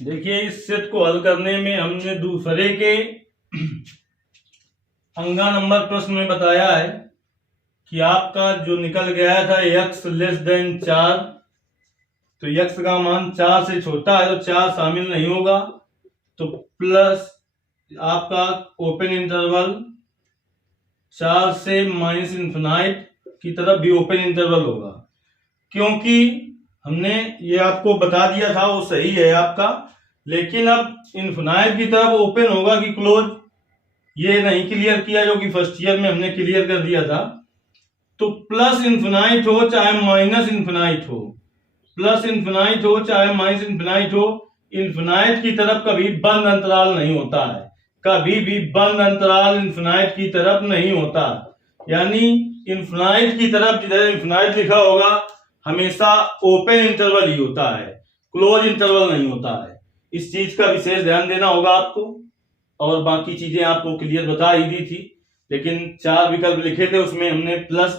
देखिए, इस सेट को हल करने में हमने दूसरे के अंगा नंबर प्रश्न में बताया है कि आपका जो निकल गया था x लेस देन 4, तो x का मान 4 से छोटा है तो 4 शामिल नहीं होगा, तो प्लस आपका ओपन इंटरवल 4 से माइनस इन्फिनाइट की तरफ भी ओपन इंटरवल होगा, क्योंकि हमने ये आपको बता दिया था वो सही है आपका, लेकिन अब इन्फिनाइट की तरफ ओपन होगा कि क्लोज ये नहीं क्लियर किया, जो कि फर्स्ट ईयर में हमने क्लियर कर दिया था। तो प्लस इन्फिनाइट हो चाहे माइनस इन्फिनाइट हो, प्लस इन्फिनाइट हो चाहे माइनस इन्फिनाइट हो, इन्फिनाइट की तरफ कभी बंद अंतराल नहीं होता है, कभी भी बंद अंतराल इन्फिनाइट की तरफ नहीं होता। यानी इन्फिनाइट की तरफ जिधर इन्फिनाइट लिखा होगा हमेशा ओपन इंटरवल ही होता है, क्लोज इंटरवल नहीं होता है। इस चीज का विशेष ध्यान देना होगा आपको, और बाकी चीजें आपको क्लियर बता ही दी थी, लेकिन 4 विकल्प लिखे थे उसमें हमने प्लस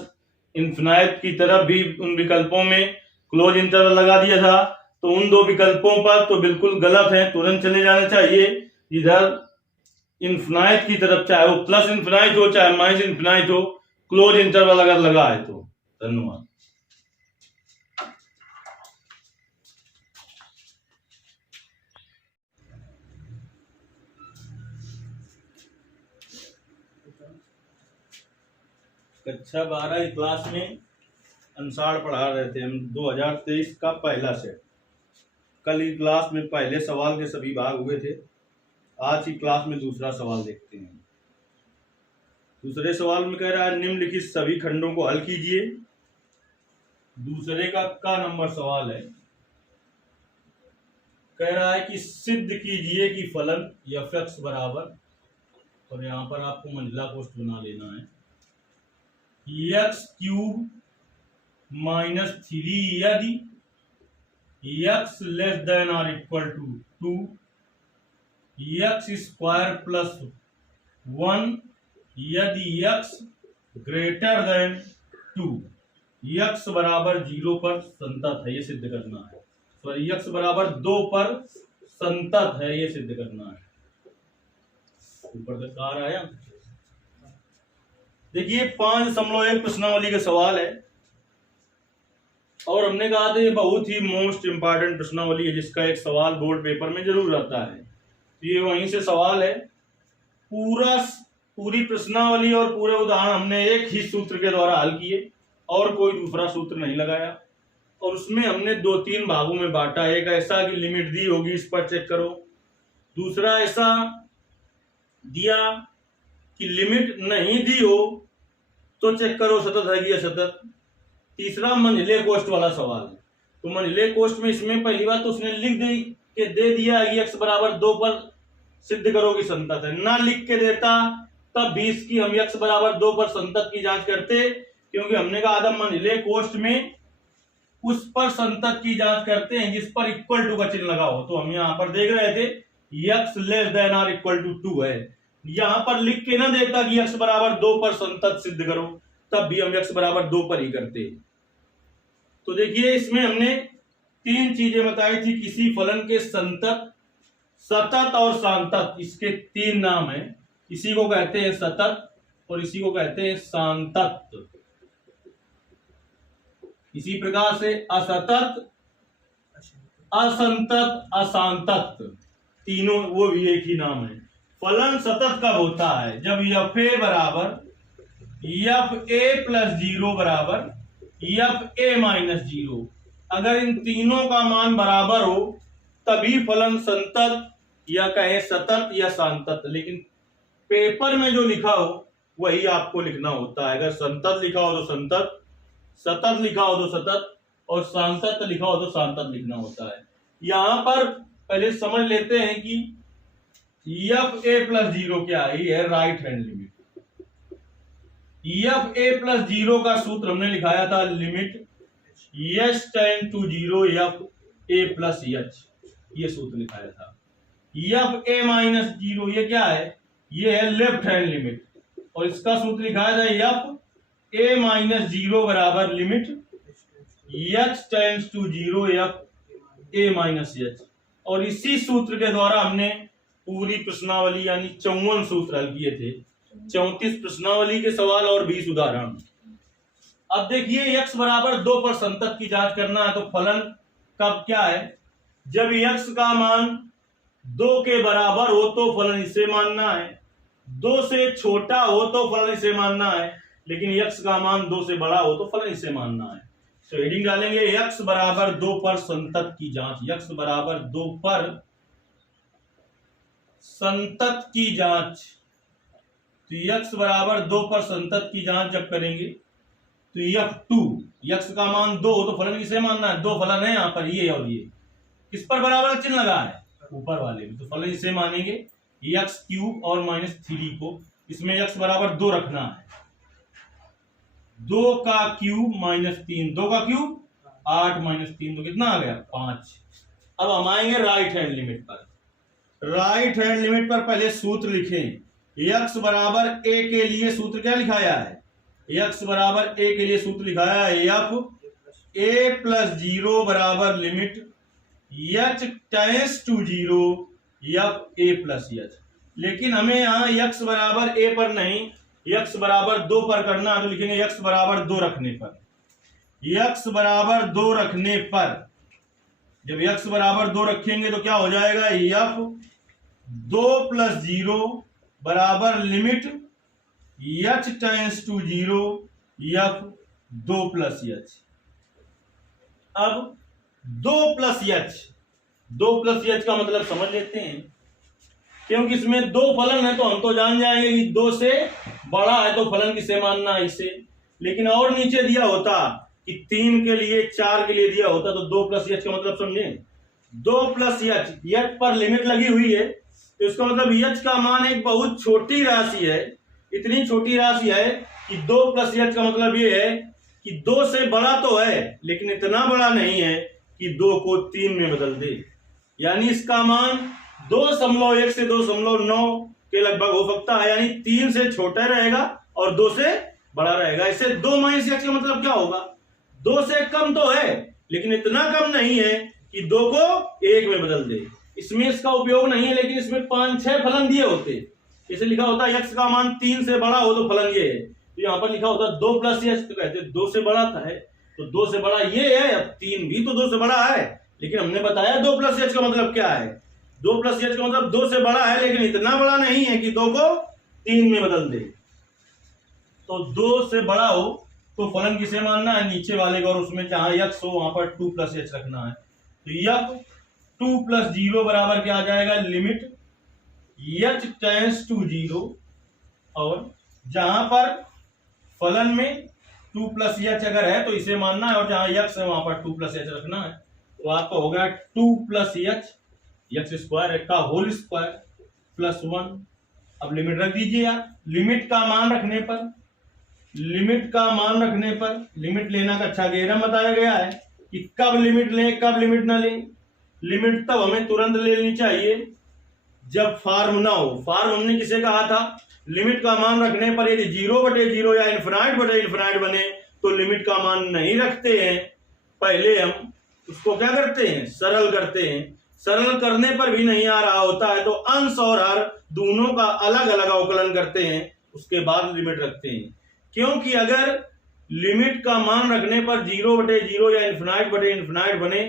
इन्फिनाइट की तरफ भी उन विकल्पों में क्लोज इंटरवल लगा दिया था। तो उन 2 विकल्पों पर तो बिल्कुल गलत है, तुरंत चले जाना चाहिए इधर इन्फिनाइट की तरफ, चाहे वो प्लस इन्फिनाइट हो चाहे माइनस इन्फिनाइट हो, क्लोज इंटरवल अगर लगा है तो। धन्यवाद। कक्षा 12 क्लास में अनुसार पढ़ा रहे थे हम 2023 का पहला सेट। कल की क्लास में पहले सवाल के सभी भाग हुए थे, आज की क्लास में दूसरा सवाल देखते हैं। दूसरे सवाल में कह रहा है निम्नलिखित सभी खंडों को हल कीजिए। दूसरे का नंबर सवाल है, कह रहा है कि सिद्ध कीजिए कि फलन f(x) बराबर, और यहां पर आपको मंजिला कोष्ठ बना लेना है, x³ - 3 यदि x लेस देन और इक्वल टू 2, x² + 1 यदि x ग्रेटर देन 2, x बराबर 0 पर संतत है, ये सिद्ध करना है। सॉरी, x बराबर 2 पर संतत है, ये सिद्ध करना है। ऊपर तक आ रहा है। देखिए 5.1 प्रश्नावली का सवाल है, और हमने कहा था ये बहुत ही मोस्ट इंपॉर्टेंट प्रश्नावली है, जिसका एक सवाल बोर्ड पेपर में जरूर आता है। तो ये वहीं से सवाल है। पूरी प्रश्नावली और पूरे उदाहरण हमने एक ही सूत्र के द्वारा हल किए, और कोई दूसरा सूत्र नहीं लगाया, और उसमें हमने 2-3 भागों में बांटा। एक ऐसा कि लिमिट दी होगी, इस पर चेक करो। दूसरा ऐसा दिया कि लिमिट नहीं दी हो तो चेक करो सतत है कि असतत। तीसरा मंझले कोष्ठ वाला सवाल है। तो मंझले कोष्ठ में इसमें पहली बात तो उसने लिख दे दिया है कि x बराबर 2 पर सिद्ध करो कि संतत है। ना लिख के देता तब भी इसकी हम x बराबर 2 पर संतत की जांच करते, क्योंकि हमने कहा था मंझले कोष्ठ में उस पर संतत की जांच करते हैं जिस पर इक्वल टू का चिन्ह लगा हो। तो हम यहाँ पर देख रहे थे x लेस देन और इक्वल टू 2 है। यहां पर लिख के ना देता कि x बराबर 2 पर संतत सिद्ध करो, तब भी हम x बराबर 2 पर ही करते। तो देखिए इसमें हमने 3 चीजें बताई थी, किसी फलन के संतत, सतत और सांतत, इसके 3 नाम हैं। इसी को कहते हैं सतत और इसी को कहते हैं सांतत। इसी प्रकार से असतत, असंतत, असांतत, तीनों वो भी एक ही नाम है। फलन सतत कब होता है? जब fa बराबर fa + 0 बराबर fa - 0, अगर इन तीनों का मान बराबर हो तभी फलन संतत या कहे सतत या सांतत। लेकिन पेपर में जो लिखा हो वही आपको लिखना होता है। अगर संतत लिखा हो तो संतत, सतत लिखा हो तो सतत, और सांतत लिखा हो तो सांतत लिखना होता है। यहां पर पहले समझ लेते हैं कि fa + 0 क्या है। ये है राइट हैंड लिमिट। fa + 0 का सूत्र हमने लिखाया था limit h tend to 0 fa + h, ये सूत्र लिखाया था। fa - 0 ये क्या है? ये है लेफ्ट हैंड लिमिट, और इसका सूत्र लिखाया था fa - 0 बराबर limit h tends to 0 fa - h। और इसी सूत्र के द्वारा हमने पूरी प्रश्नावली यानी 54 सूत्र हल किए थे, 34 प्रश्नावली के सवाल और 20 उदाहरण। अब देखिए x बराबर 2 पर संतत की जांच करना है, तो फलन कब क्या है, जब x का मान 2 के बराबर हो तो फलन इसे मानना है, 2 से छोटा हो तो फलन इसे मानना है, लेकिन x का मान 2 से बड़ा हो तो फलन इसे मानना है। तो हेडिंग डालेंगे x बराबर 2 पर संतत की जांच, x बराबर 2 पर संतत की जांच। तो x बराबर 2 पर संतत की जांच जब करेंगे तो f2, x का मान 2 हो तो फलन किसे मानना है, 2 फलन है यहाँ पर, ये और ये किस पर बराबर चिन्ह लगा है, ऊपर वाले में, तो फलन इसे मानेंगे x क्यूब और -3 को। इसमें x बराबर 2 रखना है, 2 का क्यूब -3, 2 का क्यूब 8 -3 तो कितना आ गया 5। अब हम आएंगे राइट हैंड लिमिट पर। राइट हैंड लिमिट पर पहले सूत्र लिखें, x बराबर a के लिए सूत्र क्या लिखाया है, x बराबर a के लिए सूत्र लिखाया है f a प्लस 0 बराबर limit h tends to 0 f a plus h। लेकिन हमें यहाँ x बराबर a पर नहीं, x बराबर 2 पर करना, तो लिखेंगे x बराबर 2 रखने पर, x बराबर 2 रखने पर, जब x बराबर 2 रखेंगे तो क्या हो जाएगा, f 2 प्लस 0 बराबर limit h tends to 0 f 2 plus h। अब 2 प्लस h का मतलब समझ लेते हैं, क्योंकि इसमें 2 फलन है तो हम तो जान जाएंगे कि 2 से बड़ा है तो फलन किसे मानना है, इसे। लेकिन और नीचे दिया होता कि 3 के लिए 4 के लिए दिया होता तो 2 प्लस h का मतलब समझे, 2 प्लस h पर लिमिट लगी हुई है, तो इसका मतलब h का मान एक बहुत छोटी राशि है, इतनी छोटी राशि है कि 2 प्लस h का मतलब ये है कि 2 से बड़ा तो है लेकिन इतना बड़ा नहीं है कि 2 को 3 में बदल दे, यानी इसका मान 2.1 से 2.9 के लगभग हो सकता है, यानी 3 से छोटा रहेगा और 2 से बड़ा रहेगा। इसे 2 माइनस x का मतलब क्या होगा, 2 से कम तो है लेकिन इतना कम नहीं है कि 2 को 1 में बदल दे। इसमें इसका उपयोग नहीं है, लेकिन इसमें 5-6 फलन दिए होते, इसे लिखा होता है x का मान 3 से बड़ा हो तो फलन ये है, तो यहाँ पर लिखा होता है 2 प्लस h, तो कहते 2 से बड़ा था है तो 2 से बड़ा ये है, अब 3 भी तो 2 से बड़ा है, लेकिन हमने बताया 2 प्लस h का मतलब क्या है, 2 प्लस h का मतलब 2 से बड़ा है लेकिन इतना बड़ा नहीं है कि 2 को 3 में बदल दे। तो 2 से बड़ा हो तो फलन किसे मानना है, नीचे वाले को, और उसमें जहां x हो वहां पर 2 प्लस h रखना है। तो f 2 प्लस 0 बराबर क्या आ जाएगा, लिमिट h टेंस टू 0, और जहां पर फलन में 2 प्लस h अगर है तो इसे मानना है, और जहां x है वहां पर 2 प्लस h रखना है। तो आपका हो गया 2 प्लस h स्क्वायर का होल स्क्वायर प्लस 1। अब लिमिट रख दीजिए आप, लिमिट का मान रखने पर, लिमिट लेना का अच्छा गेरम बताया गया है कि कब लिमिट लें कब लिमिट ना लें। लिमिट तब हमें तुरंत ले लेनी चाहिए जब फॉर्म ना हो। फॉर्म हमने किसे कहा था, लिमिट का मान रखने पर यदि 0/0 या इन्फिनाइट बने तो लिमिट का मान नहीं रखते हैं, पहले हम उसको क्या करते हैं, सरल करते हैं। सरल करने पर भी नहीं आ रहा होता है तो अंश और हर दोनों का अलग अलग अवकलन करते हैं, उसके बाद लिमिट रखते हैं। क्योंकि अगर लिमिट का मान रखने पर 0/0 या इन्फिनाइट बने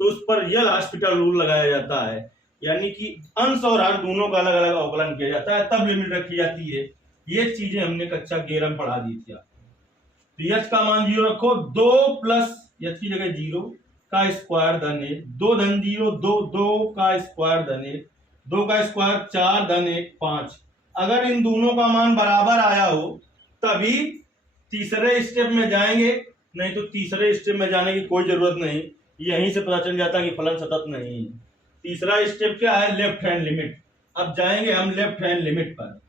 तो उस पर यल हॉस्पिटल रूल लगाया जाता है, यानी कि अंश और हर दोनों का अलग अलग अवकलन किया जाता है, तब लिमिट रखी जाती है। ये चीजें हमने कक्षा 11 में पढ़ा दी थी आपको। तो h का मान 0 रखो, 2 प्लस h की जगह 0 का स्क्वायर धन 1, 2 धन 0 2 का स्क्वायर धन 1, 2 का स्क्वायर 4 धन 1 5। अगर इन दोनों का मान बराबर आया हो तभी तीसरे स्टेप में जाएंगे, नहीं तो तीसरे स्टेप में जाने की कोई जरूरत नहीं, यहीं से पता चल जाता है कि फलन सतत नहीं है। तीसरा स्टेप क्या है, लेफ्ट हैंड लिमिट। अब जाएंगे हम लेफ्ट हैंड लिमिट पर।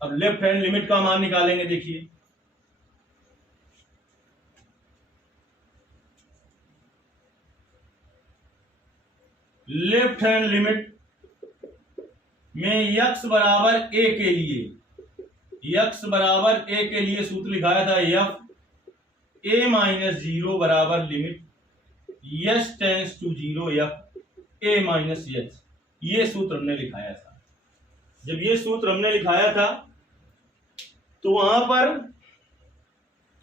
अब लेफ्ट हैंड लिमिट का मान निकालेंगे, देखिए लेफ्ट हैंड लिमिट में x बराबर a के लिए सूत्र लिखाया था f a - 0 बराबर limit h tends to 0 f a minus h. ये सूत्र हमने लिखाया था। जब ये सूत्र हमने लिखाया था तो वहां पर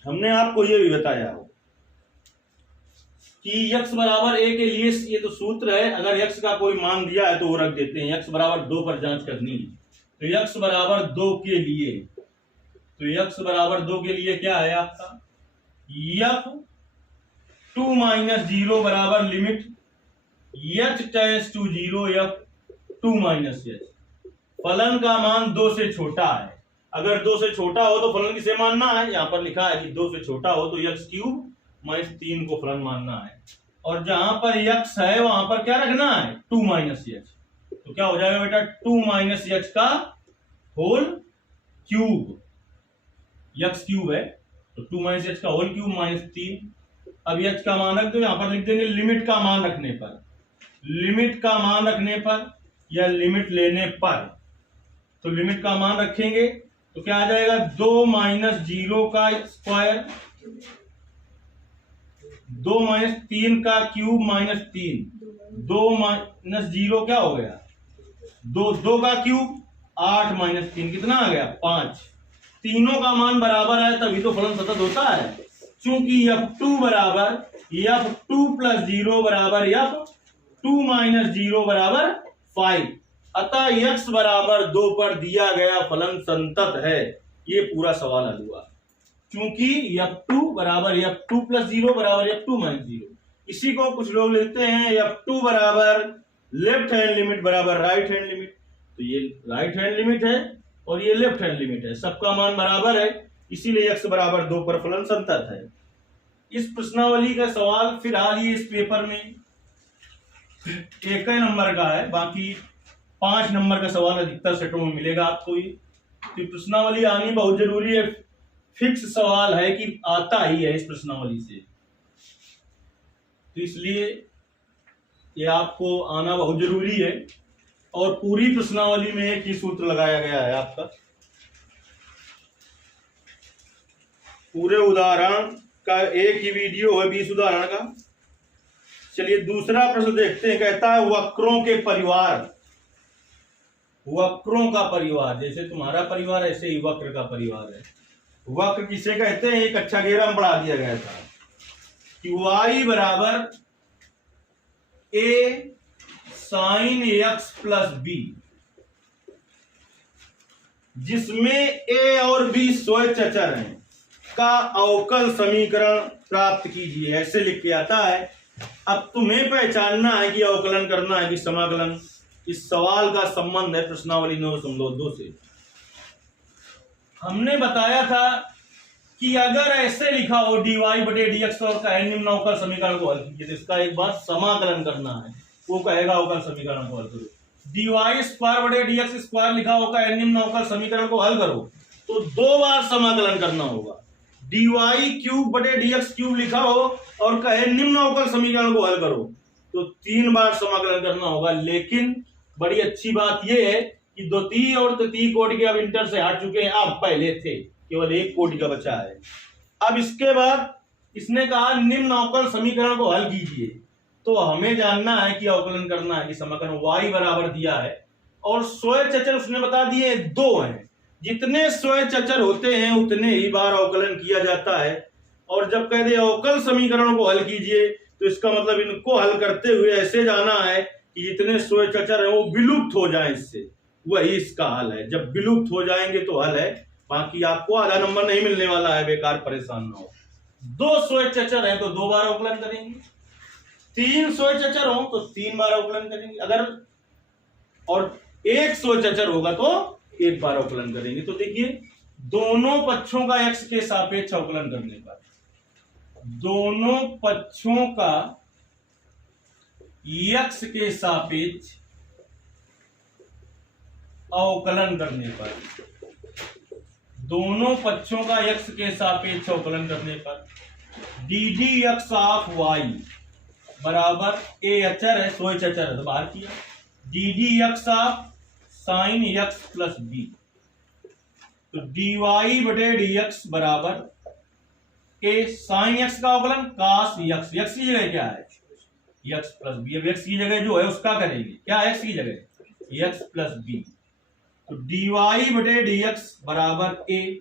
हमने आपको ये भी बताया हो कि x बराबर a के लिए ये तो सूत्र है, अगर x का कोई मान दिया है तो वो रख देते हैं। x बराबर 2 पर जांच करनी है तो x बराबर 2 के लिए, तो x बराबर 2 के लिए क्या है आपका f 2 माइनस 0 बराबर limit h tends to 0 f 2 minus h। फलन का मान 2 से छोटा है। अगर 2 से छोटा हो तो फलन किसे मानना है, यहां पर लिखा है कि 2 से छोटा हो तो x क्यूब माइनस 3 को फलन मानना है। और जहां पर x है वहां पर क्या रखना है 2 माइनस h। तो क्या हो जाएगा बेटा 2 माइनस h का होल क्यूब, x क्यूब है तो 2 माइनस h का होल क्यूब माइनस 3। अब h का मान रख दो, यहां पर लिख देंगे लिमिट का मान रखने पर, लिमिट का मान रखने पर या लिमिट लेने पर। तो लिमिट का मान रखेंगे तो क्या आ जाएगा 2 माइनस 0 का स्क्वायर, 2 माइनस 3 का क्यूब माइनस 3, 2 माइनस 0 क्या हो गया 2 का क्यूब 8 माइनस 3 कितना आ गया 5। तीनों का मान बराबर है तभी तो फलन सतत होता है। चूंकि f2 बराबर f2 प्लस 0 बराबर f2 माइनस 0 बराबर 5, अतः x बराबर 2 पर दिया गया फलन संतत है। ये पूरा सवाल हल हुआ क्योंकि f2 बराबर f2 प्लस 0 बराबर f2 माइनस 0। इसी को कुछ लोग लिखते हैं f2 बराबर लेफ्ट हैंड लिमिट बराबर राइट हैंड लिमिट। तो ये राइट हैंड लिमिट है और ये लेफ्ट हैंड लिमिट है, सबका मान बराबर है, इसीलिए x बराबर 2 पर फलन संतत है। इस प्रश्नावली का सवाल फिलहाल ये इस पेपर में 1 नंबर का है, बाकी 5 नंबर का सवाल अधिकतर सेटों में मिलेगा आपको। ये तो प्रश्नावली आनी बहुत जरूरी है, फिक्स सवाल है कि आता ही है इस प्रश्नावली से, तो इसलिए ये आपको आना बहुत जरूरी है। और पूरी प्रश्नावली में एक ही सूत्र लगाया गया है आपका, पूरे उदाहरण का एक ही वीडियो है 20 उदाहरण का। चलिए दूसरा प्रश्न देखते हैं। कहता है वक्रों के परिवार, वक्रों का परिवार, जैसे तुम्हारा परिवार ऐसे ही वक्र का परिवार है। वक्र किसे कहते हैं, एक अच्छा घेरा में पढ़ा दिया गया था कि y बराबर a sine x plus b, जिसमें a और b स्वयं अचर हैं, का अवकल समीकरण प्राप्त कीजिए। ऐसे लिख के आता है। अब तुम्हें पहचानना है कि अवकलन करना है कि समाकलन। इस सवाल का संबंध है प्रश्नावली 9.2 से। हमने बताया था कि अगर ऐसे लिखा हो dy बटे dx और कहे निम्न अवकल समीकरण को हल कीजिए, तो इसका एक बार समाकलन करना है, वो कहेगा अवकल समीकरण को हल करो। dy स्क्वायर बटे dx स्क्वायर लिखा हो कहे निम्न अवकल समीकरण को हल करो, तो 2 बार समाकलन करना होगा। dy क्यूब बटे dx क्यूब लिखा हो और कहे निम्न अवकल समीकरण को हल करो, तो 3 बार समाकलन करना होगा। लेकिन बड़ी अच्छी बात यह है कि द्वितीय और तृतीय कोटि के अब इंटर से हट चुके हैं, अब पहले थे, केवल एक कोटि का बचा है। अब इसके बाद इसने कहा निम्न अवकल समीकरण को हल कीजिए, तो हमें जानना है कि अवकलन करना है कि समाकलन y बराबर दिया है और स्वयं अचर उसने बता दिए 2 हैं। जितने स्वयं अचर होते हैं उतने ही बार अवकलन किया जाता है। और जब कह दे अवकल समीकरण को हल कीजिए, तो इसका मतलब इनको हल करते हुए ऐसे जाना है कि जितने स्वयं अचर हैं वो विलुप्त हो जाएं, इससे वही इसका हल है। जब विलुप्त हो जाएंगे तो हल है, बाकी आपको आधा नंबर नहीं मिलने वाला है, बेकार परेशान ना हो। 2 स्वयं अचर हैं तो 2 बार अवकलन करेंगे, 3 स्वयं अचर हो तो 3 बार अवकलन करेंगे, अगर और 1 स्वयं अचर होगा तो 1 बार अवकलन करेंगे। तो देखिए दोनों पक्षों का x के सापेक्ष अवकलन करने पर, दोनों पक्षों का x के सापेक्ष अवकलन करने पर, दोनों पक्षों का x के सापेक्ष अवकलन करने पर D d x of y बराबर a अचर है, स्वयं अचर है तो बाहर किया, d d x of sine x plus b, तो dy बटे dx बराबर a साइन x का अवकलन cos x, x की जगह क्या है एक्स प्लस बी। अब एक्स की जगह जो है उसका करेंगे क्या, एक्स की जगह एक्स प्लस बी। तो dy बटे dx बराबर a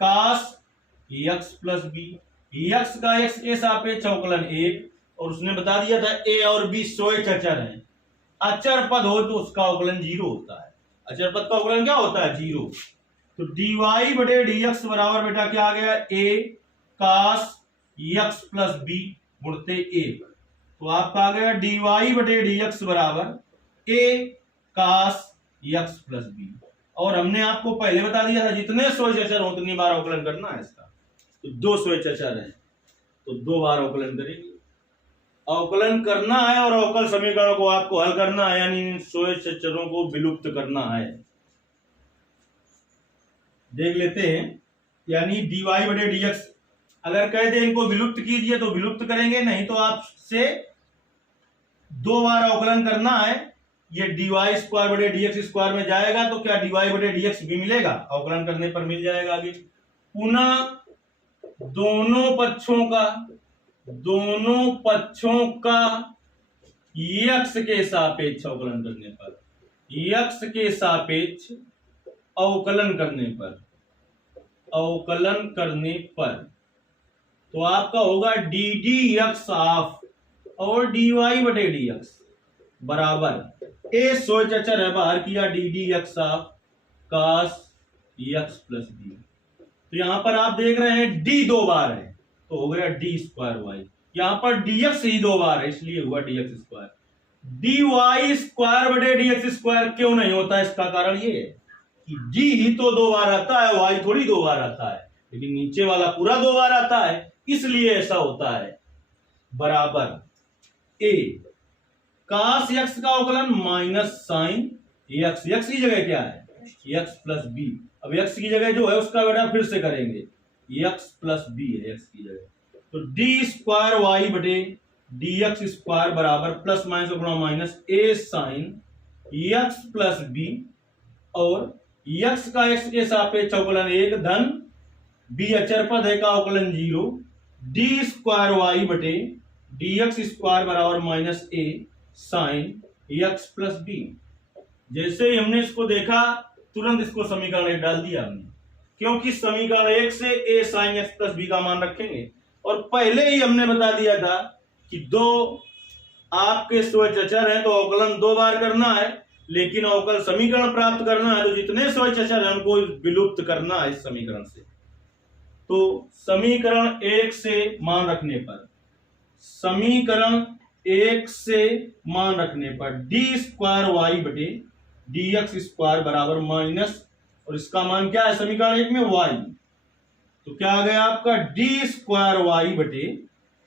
cos x plus b. X का एक्स के सापेक्ष अवकलन 1, और उसने बता दिया था a और b स्वयं अचर हैं। अचर पद हो तो उसका अवकलन 0 होता है। अचर पद का अवकलन क्या होता है, 0। तो dy बटे dx बराबर बेटा क्या आ गया, a cos x plus b गुणते 1। तो आपका आ गया dy बटे dx बराबर a cos x plus b. और हमने आपको पहले बता दिया था जितने स्वयं अचर हो उतनी बार अवकलन करना है इसका। तो 2 स्वयं अचर है तो 2 बार अवकलन करेंगे। अवकलन करना है और अवकल समीकरण को आपको हल करना है, यानी इन स्वयं अचरों को विलुप्त करना है। देख लेते हैं, यानी dy बटे dx अगर कह दे इनको विलुप्त कीजिए तो विलुप्त करेंगे, नहीं तो आपसे 2 बार अवकलन करना है। ये dy स्क्वायर बटे dx स्क्वायर में जाएगा तो क्या dy बटे dx भी मिलेगा, अवकलन करने पर मिल जाएगा आगे। पुनः दोनों पक्षों का x के सापेक्ष अवकलन करने पर, x के सापेक्ष अवकलन करने पर तो आपका होगा डी डी एक्स ऑफ और dy बटे dx बराबर ए स्वयं अचर है बाहर किया d d x of cos x plus b. तो यहां पर आप देख रहे हैं d 2 बार है तो हो गया डी स्क्वायर वाई। यहां पर dx ही 2 बार है इसलिए हुआ dx स्क्वायर। dy स्क्वायर बटे dx स्क्वायर क्यों नहीं होता, इसका कारण ये है कि d ही तो 2 बार आता है, y थोड़ी 2 बार आता है, लेकिन नीचे वाला पूरा 2 बार आता है इसलिए ऐसा होता है। बराबर a कास एक्स का अवकलन माइनस साइन एक्स, एक्स की जगह क्या है एक्स प्लस बी। अब एक्स की जगह जो है उसका बेटा फिर से करेंगे एक्स प्लस बी है एक्स की जगह। तो डी स्क्वायर वाई बटे डी एक्स स्क्वायर बराबर प्लस माइनस गुणा माइनस ए साइन एक्स प्लस बी, और एक्स का एक्स के सापेक्ष अवकलन 1 धन बी अचर पद है का अवकलन 0 डी स्क्वायर वाई बटे डी एक्स स्क्वायर बराबर माइनस ए साइन एक्स प्लस बी। जैसे ही हमने इसको देखा तुरंत इसको समीकरण 1 डाल दिया हमने, क्योंकि समीकरण 1 से ए साइन एक्स प्लस बी का मान रखेंगे। और पहले ही हमने बता दिया था कि 2 आपके स्वयं अचर हैं तो अवकलन 2 बार करना है, लेकिन अवकल समीकरण प्राप्त करना है तो जितने स्वयं अचर हैं उनको विलुप्त करना है इस समीकरण से। तो समीकरण 1 से मान रखने पर, समीकरण 1 से मान रखने पर डी स्क्वायर वाई बटे डी एक्स स्क्वायर बराबर माइनस, और इसका मान क्या है समीकरण 1 में y, तो क्या आ गया आपका डी स्क्वायर वाई बटे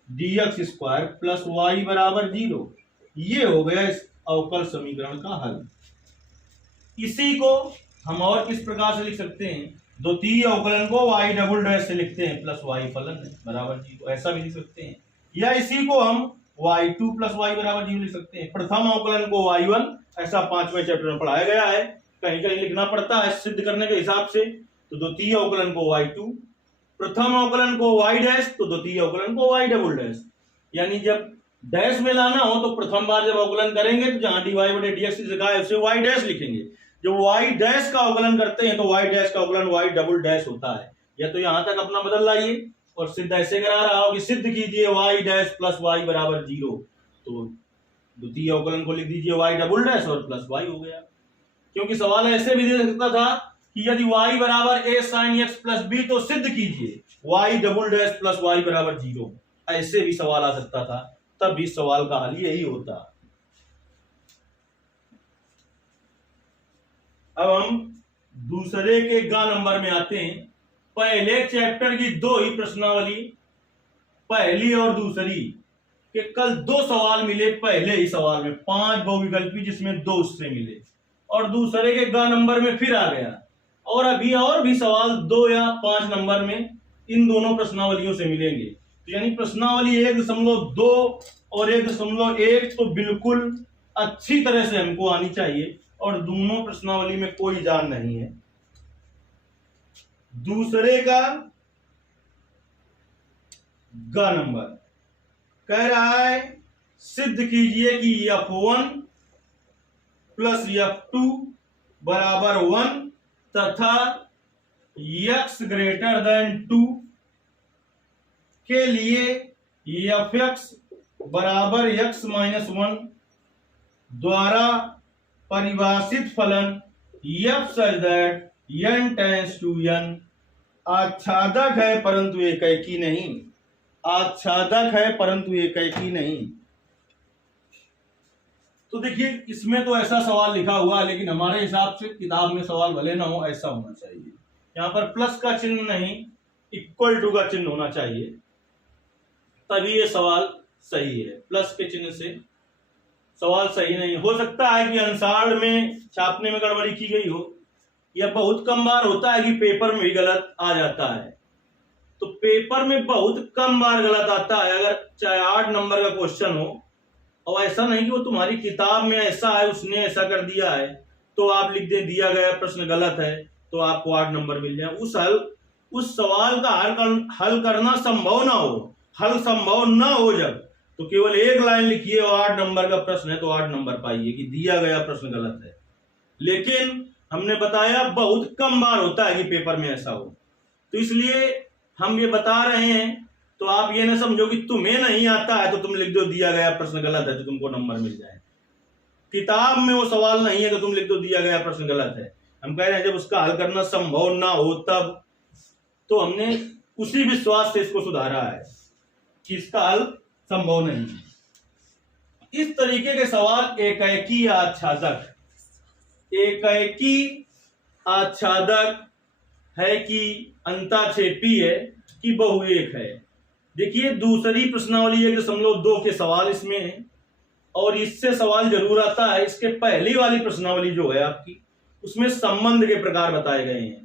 d x square plus y बराबर 0। ये हो गया इस अवकल समीकरण का हल। इसी को हम और किस प्रकार से लिख सकते हैं, द्वितीय अवकलन को y डबल डैश से लिखते हैं प्लस y फलन बराबर 0, ऐसा भी लिख सकते हैं। या इसी को हम y2 प्लस y बराबर 0 लिख सकते हैं। प्रथम अवकलन को y1, ऐसा 5वें चैप्टर में पढ़ाया गया है, कहीं कहीं लिखना पड़ता है सिद्ध करने के हिसाब से। तो द्वितीय अवकलन को y2, प्रथम अवकलन को y डैश, तो द्वितीय अवकलन को y डबल डैश। यानी जब डैश में लाना हो तो प्रथम बार जब अवकलन करेंगे तो जहां dy बटे dx की जगह है उसे y डैश लिखेंगे। जब y डैश का अवकलन करते हैं तो y डैश का अवकलन y डबल डैश होता है। या तो यहां तक अपना बदल लाइए और सिद्ध ऐसे करा रहा हो कि सिद्ध कीजिए y डैश प्लस y बराबर 0, तो द्वितीय अवकलन को लिख दीजिए y डबल डैश और प्लस y हो गया। क्योंकि सवाल ऐसे भी दे सकता था कि यदि y बराबर a sine x plus b तो सिद्ध कीजिए y double dash plus y बराबर 0, ऐसे भी सवाल आ सकता था, तब भी सवाल का हल यही होता। अब हम दूसरे के गा नंबर में आते हैं। पहले चैप्टर की 2 ही प्रश्नावली, पहली और दूसरी के कल 2 सवाल मिले पहले ही सवाल में, 5 बहुविकल्पी जिसमें 2 उससे मिले, और दूसरे के गा नंबर में फिर आ गया। और अभी और भी सवाल 2 या 5 नंबर में इन दोनों प्रश्नावलियों से मिलेंगे। तो यानी प्रश्नावली 1.2 और 1.1 तो बिल्कुल अच्छी तरह से हमको आनी चाहिए, और दोनों प्रश्नावली में कोई जान नहीं है। दूसरे का ग नंबर कह रहा है सिद्ध कीजिए कि f1 प्लस f2 बराबर 1 तथा x ग्रेटर देन 2 के लिए fx बराबर x माइनस 1 द्वारा परिभाषित फलन f such that n tends to n आच्छादक है परंतु एकैकी नहीं, आच्छादक है परंतु एकैकी नहीं। तो देखिए इसमें तो ऐसा सवाल लिखा हुआ है, लेकिन हमारे हिसाब से किताब में सवाल भले ना हो ऐसा होना चाहिए। यहाँ पर प्लस का चिन्ह नहीं, इक्वल टू का चिन्ह होना चाहिए, तभी ये सवाल सही है। प्लस के चिन्ह से सवाल सही नहीं हो सकता है कि अंसार में छापने में गड़बड़ी की गई हो, या बहुत कम बार होता है कि पेपर में भी गलत आ जाता है। तो पेपर में बहुत कम बार गलत आता है, अगर चाहे 8 नंबर का क्वेश्चन हो और ऐसा नहीं कि वो तुम्हारी किताब में ऐसा है उसने ऐसा कर दिया है तो आप लिख दे दिया गया प्रश्न गलत है तो आपको 8 नंबर मिल जाए। उस सवाल का हल करना संभव ना हो, हल संभव ना हो जब, तो केवल एक लाइन लिखिए और 8 नंबर का प्रश्न है तो 8 नंबर पाइए कि दिया गया प्रश्न गलत है। लेकिन हमने बताया बहुत कम बार होता है कि पेपर में ऐसा हो, तो इसलिए हम ये बता रहे हैं। तो आप ये ना समझो कि तुम्हें नहीं आता है तो तुम लिख दो दिया गया प्रश्न गलत है तो तुमको नंबर मिल जाए। किताब में वो सवाल नहीं है तो तुम लिख दो दिया गया प्रश्न गलत है। हम कह रहे हैं जब उसका हल करना संभव ना हो तब, तो हमने उसी विश्वास से इसको सुधारा है कि इसका हल संभव नहीं। इस तरीके के सवाल एकैकी आच्छादक, एकैकी आच्छादक है कि अंताक्षेपी है कि बहुएक है। देखिए दूसरी प्रश्नावली 1.2 के सवाल इसमें है और इससे सवाल जरूर आता है। इसके पहली वाली प्रश्नावली जो है आपकी, उसमें संबंध के प्रकार बताए गए हैं।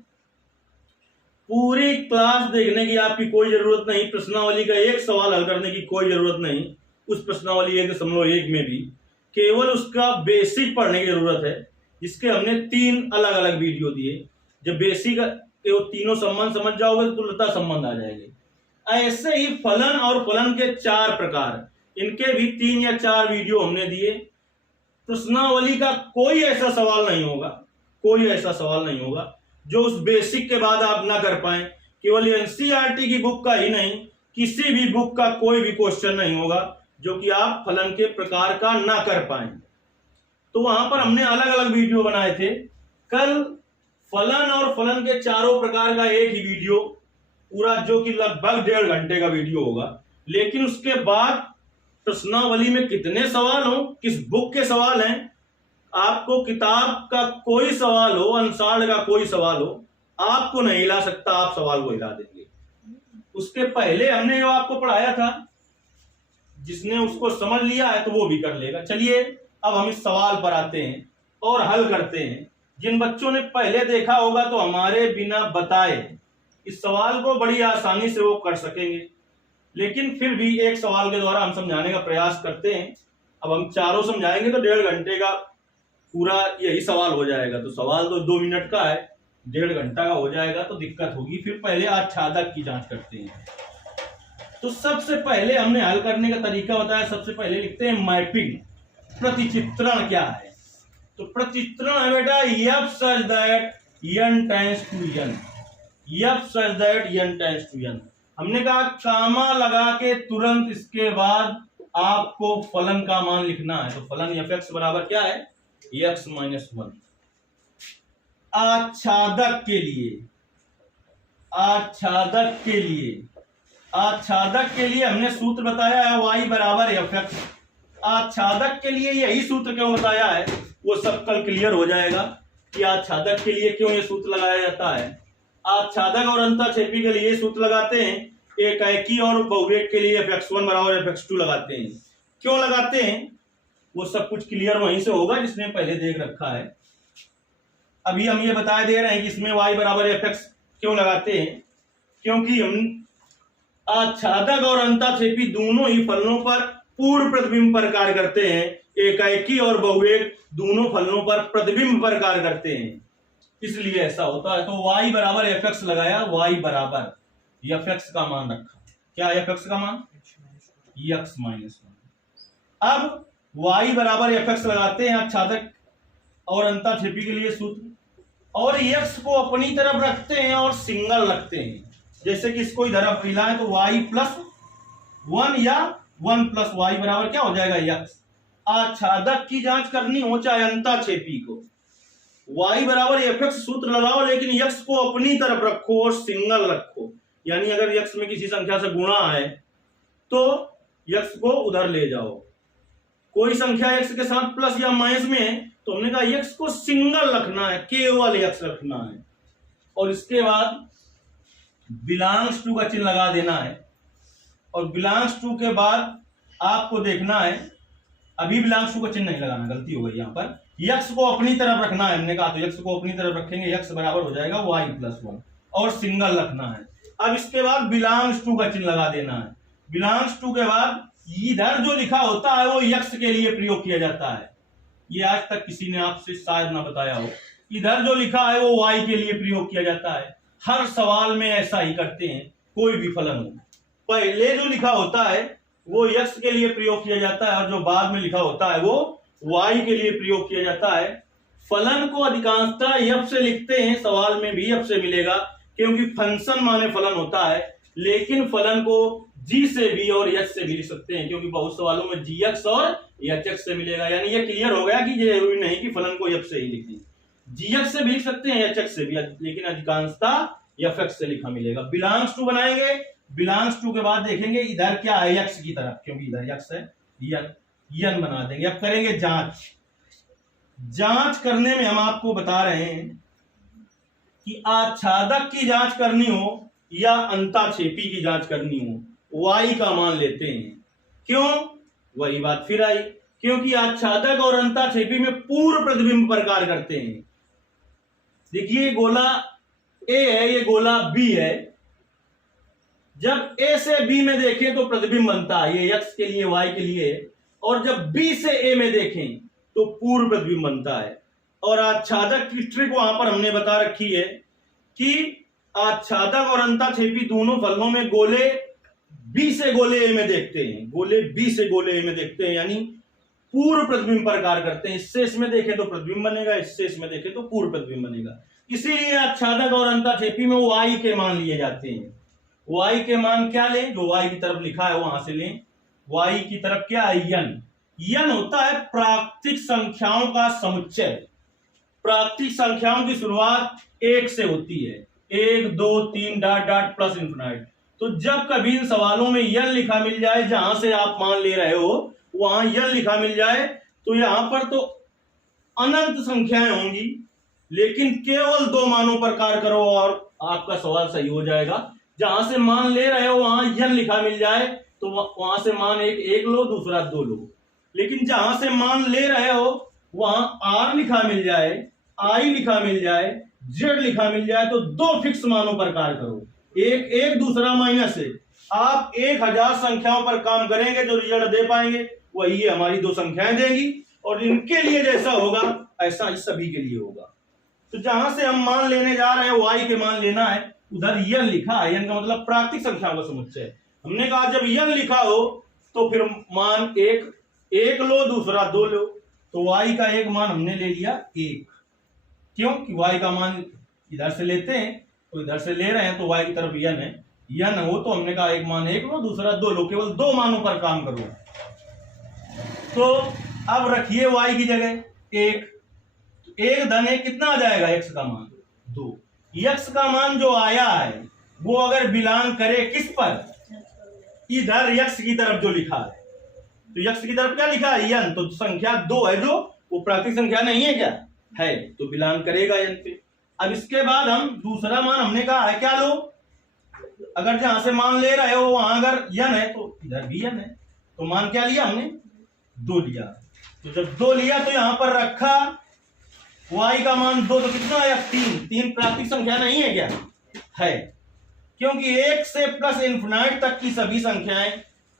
पूरी क्लास देखने की आपकी कोई जरूरत नहीं, प्रश्नावली का एक सवाल हल करने की कोई जरूरत नहीं। उस प्रश्नावली 1.1 में भी केवल उसका बेसिक पढ़ने की जरूरत है, जिसके हमने 3 अलग अलग वीडियो दिए। जब बेसिक के वो तीनों संबंध समझ जाओगे तो तुल्यता संबंध आ जाएंगे। ऐसे ही फलन और फलन के 4 प्रकार, इनके भी 3 या 4 वीडियो हमने दिए। प्रश्नावली का कोई ऐसा सवाल नहीं होगा, कोई ऐसा सवाल नहीं होगा जो उस बेसिक के बाद आप ना कर पाए। केवल एनसीईआरटी की बुक का ही नहीं, किसी भी बुक का कोई भी क्वेश्चन नहीं होगा जो कि आप फलन के प्रकार का ना कर पाए। तो वहां पर हमने अलग अलग वीडियो बनाए थे। कल फलन और फलन के 4 प्रकार का एक ही वीडियो पूरा, जो कि लगभग 1.5 घंटे का वीडियो होगा। लेकिन उसके बाद प्रश्नावली में कितने सवाल हो, किस बुक के सवाल हैं, आपको किताब का कोई सवाल हो, अंसार का कोई सवाल हो, आपको नहीं हिला सकता, आप सवाल को हिला देंगे। उसके पहले हमने जो आपको पढ़ाया था, जिसने उसको समझ लिया है तो वो भी कर लेगा। चलिए अब हम इस सवाल पर आते हैं और हल करते हैं। जिन बच्चों ने पहले देखा होगा तो हमारे बिना बताए इस सवाल को बड़ी आसानी से वो कर सकेंगे, लेकिन फिर भी एक सवाल के द्वारा हम समझाने का प्रयास करते हैं। अब हम 4 समझाएंगे तो 1.5 घंटे का पूरा यही सवाल हो जाएगा। तो सवाल तो 2 मिनट का है, 1.5 घंटा का हो जाएगा तो दिक्कत होगी। फिर पहले आच्छादक की जांच करते हैं। तो सबसे पहले हमने हल करने का तरीका बताया। सबसे पहले लिखते हैं मैपिंग, प्रतिचित्रण क्या है। तो प्रतिचित्रण है बेटा f such that n tends to n, f such that n tends to n। हमने कहा कामा लगा के तुरंत इसके बाद आपको फलन का मान लिखना है। तो फलन fx बराबर क्या है, x माइनस 1। आच्छादक के लिए, आच्छादक के लिए, आच्छादक के लिए हमने सूत्र बताया है y बराबर fx। आच्छादक के लिए यही सूत्र क्यों बताया है वो सब कल क्लियर हो जाएगा कि आच्छादक के लिए क्यों ये सूत्र लगाया जाता है। आच्छादक और अंताक्षेपी के लिए सूत्र लगाते हैं, एकैकी और बहुएक के लिए fx1 बराबर fx2 लगाते हैं। क्यों लगाते हैं वो सब कुछ क्लियर वहीं से होगा जिसने पहले देख रखा है। अभी हम ये बता दे रहे हैं कि इसमें y बराबर fx क्यों लगाते हैं, क्योंकि हम आच्छादक और अंताक्षेपी दोनों ही फलनों पर पूर्व प्रतिबिंब पर कार्य करते हैं। एकैकी और बहुएक दोनों फलनों पर प्रतिबिंब पर कार्य करते हैं, इसलिए ऐसा होता है। तो y बराबर fx लगाया, y बराबर fx का मान रखा। क्या fx का मान, x माइनस 1। अब y बराबर fx लगाते हैं आच्छादक और अंताक्षेपी के लिए सूत्र, और x को अपनी तरफ रखते हैं और सिंगल रखते हैं। जैसे कि इसको इधर आप मिलाएं तो y प्लस 1 या 1 प्लस वाई बराबर क्या हो जाएगा x। आच्छादक की जांच करनी हो चाहे अंताक्षेपी को, y बराबर fx सूत्र लगाओ, लेकिन x को अपनी तरफ रखो और सिंगल रखो। यानी अगर x में किसी संख्या से गुणा है तो x को उधर ले जाओ। कोई संख्या x के साथ प्लस या माइनस में है तो हमने कहा x को सिंगल रखना है, केवल x रखना है, और इसके बाद बिलोंग्स टू का चिन्ह लगा देना है। और बिलोंग्स टू के बाद आपको देखना है, अभी बिलोंग्स टू का चिन्ह नहीं लगाना, गलती हो गई यहाँ पर। x को अपनी तरफ रखना है, हमने कहा तो x को अपनी तरफ रखेंगे, x बराबर हो जाएगा y प्लस 1, और सिंगल रखना है। अब इसके बाद बिलोंग्स टू का चिन्ह लगा देना है। बिलोंग्स टू के बाद इधर जो लिखा होता है वो x के लिए प्रयोग किया जाता है। ये आज तक किसी ने आपसे शायद ना बताया हो। इधर जो लिखा है वो y के लिए प्रयोग किया जाता है। हर सवाल में ऐसा ही करते हैं, कोई भी फलन हो, पहले जो लिखा होता है वो x के लिए प्रयोग किया जाता है, और जो बाद में लिखा होता है वो y के लिए प्रयोग किया जाता है। फलन को अधिकांशतः f से लिखते हैं, सवाल में भी f से मिलेगा क्योंकि फंक्शन माने फलन होता है, लेकिन फलन को g से भी और h से भी लिख सकते हैं क्योंकि बहुत सवालों में gx और hx से मिलेगा। यानी ये क्लियर हो गया कि ये जरूरी नहीं कि फलन को f से ही लिखें, gx से भी लिख सकते हैं, hx से भी, लेकिन अधिकांशतः fx से लिखा मिलेगा। बिलोंग्स टू बनाएंगे, बिलोंग्स टू के बाद देखेंगे इधर क्या है x की तरफ, क्योंकि इधर x है, यन बना देंगे। अब करेंगे जांच। जांच करने में हम आपको बता रहे हैं कि आच्छादक की जांच करनी हो या अंताक्षेपी की जांच करनी हो, y का मान लेते हैं। क्यों? वही बात फिर आई, क्योंकि आच्छादक और अंताक्षेपी में पूर्व प्रतिबिंब प्रकार करते हैं। देखिए गोला A है, ये गोला B है। जब A से B में देखें तो प्रतिबिंब बनता है, ये x के लिए y के लिए, और जब B से A में देखें तो पूर्व प्रतिबिंब बनता है। और आच्छादक की ट्रिक वहां पर हमने बता रखी है कि आच्छादक और अंताक्षेपी दोनों फलनों में गोले B से गोले A में देखते हैं, गोले B से गोले A में देखते हैं, यानी पूर्व प्रतिबिंब प्रकार करते हैं। इससे इसमें देखें तो प्रतिबिंब बनेगा, इससे इसमें देखें तो पूर्व प्रतिबिंब बनेगा। इसीलिए आच्छादक और अंताक्षेपी में y के मान लिए जाते हैं। y के मान क्या लें? जो y की तरफ लिखा है वहां से लें। y की तरफ क्या है? यन होता है प्राकृतिक संख्याओं का समुच्चय। प्राकृतिक संख्याओं की शुरुआत 1 से होती है, 1 2 3 डॉट डॉट प्लस इंफिनिट। तो जब कभी इन सवालों में यन लिखा मिल जाए, जहां से आप मान ले रहे हो वहां यन लिखा मिल जाए, तो यहां पर तो अनंत संख्याएं होंगी, लेकिन केवल 2 मानों पर कार्य करो और आपका सवाल सही हो जाएगा। जहां से मान ले रहे हो वहां यन लिखा मिल जाए तो वहां से मान एक लो, दूसरा 2 लो। लेकिन जहां से मान ले रहे हो वहां आर लिखा मिल जाए, आई लिखा मिल जाए, जेड लिखा मिल जाए, तो 2 फिक्स मानों पर कार्य करो, एक दूसरा माइनस है। आप 1000 संख्याओं पर काम करेंगे, जो रिजल्ट दे पाएंगे वही हमारी 2 संख्याएं देंगी, और इनके लिए जैसा होगा ऐसा इस सभी के लिए होगा। तो जहां से हम मान लेने जा रहे हैं y के मान लेना है, उधर यन लिखा है, यन का मतलब प्राकृतिक संख्याओं का समुच्चय। हमने कहा जब यन लिखा हो तो फिर मान एक लो, दूसरा 2 लो, तो y का एक मान हमने ले लिया 1। क्यों कि y का मान इधर से लेते हैं तो इधर से ले रहे हैं, तो y की तरफ यन है, यन हो तो हमने कहा एक मान 1 लो, दूसरा 2 लो, केवल 2 मानों पर काम करो। तो अब रखिए y की जगह 1 धन 1 कितना आ जाएगा? x का मान 2। x का मान जो आया है वो अगर बिलोंग करे किस पर? इधर x की तरफ जो लिखा है, तो x की तरफ क्या लिखा है? यन। तो संख्या 2 है जो वो प्राकृतिक संख्या नहीं है क्या? है, तो बिलोंग करेगा यन पे। अब इसके बाद हम दूसरा मान हमने कहा है क्या लो, अगर जहां से मान ले रहे हो वहां अगर यन है तो इधर भी यन है, तो मान क्या लिया हमने? 2 लिया। तो जब 2 लिया तो यहां पर रखा y का मान 2, तो कितना आया? 3 प्राकृतिक संख्या नहीं है क्या? है, क्योंकि 1 से प्लस इंफिनिट तक की सभी संख्याएं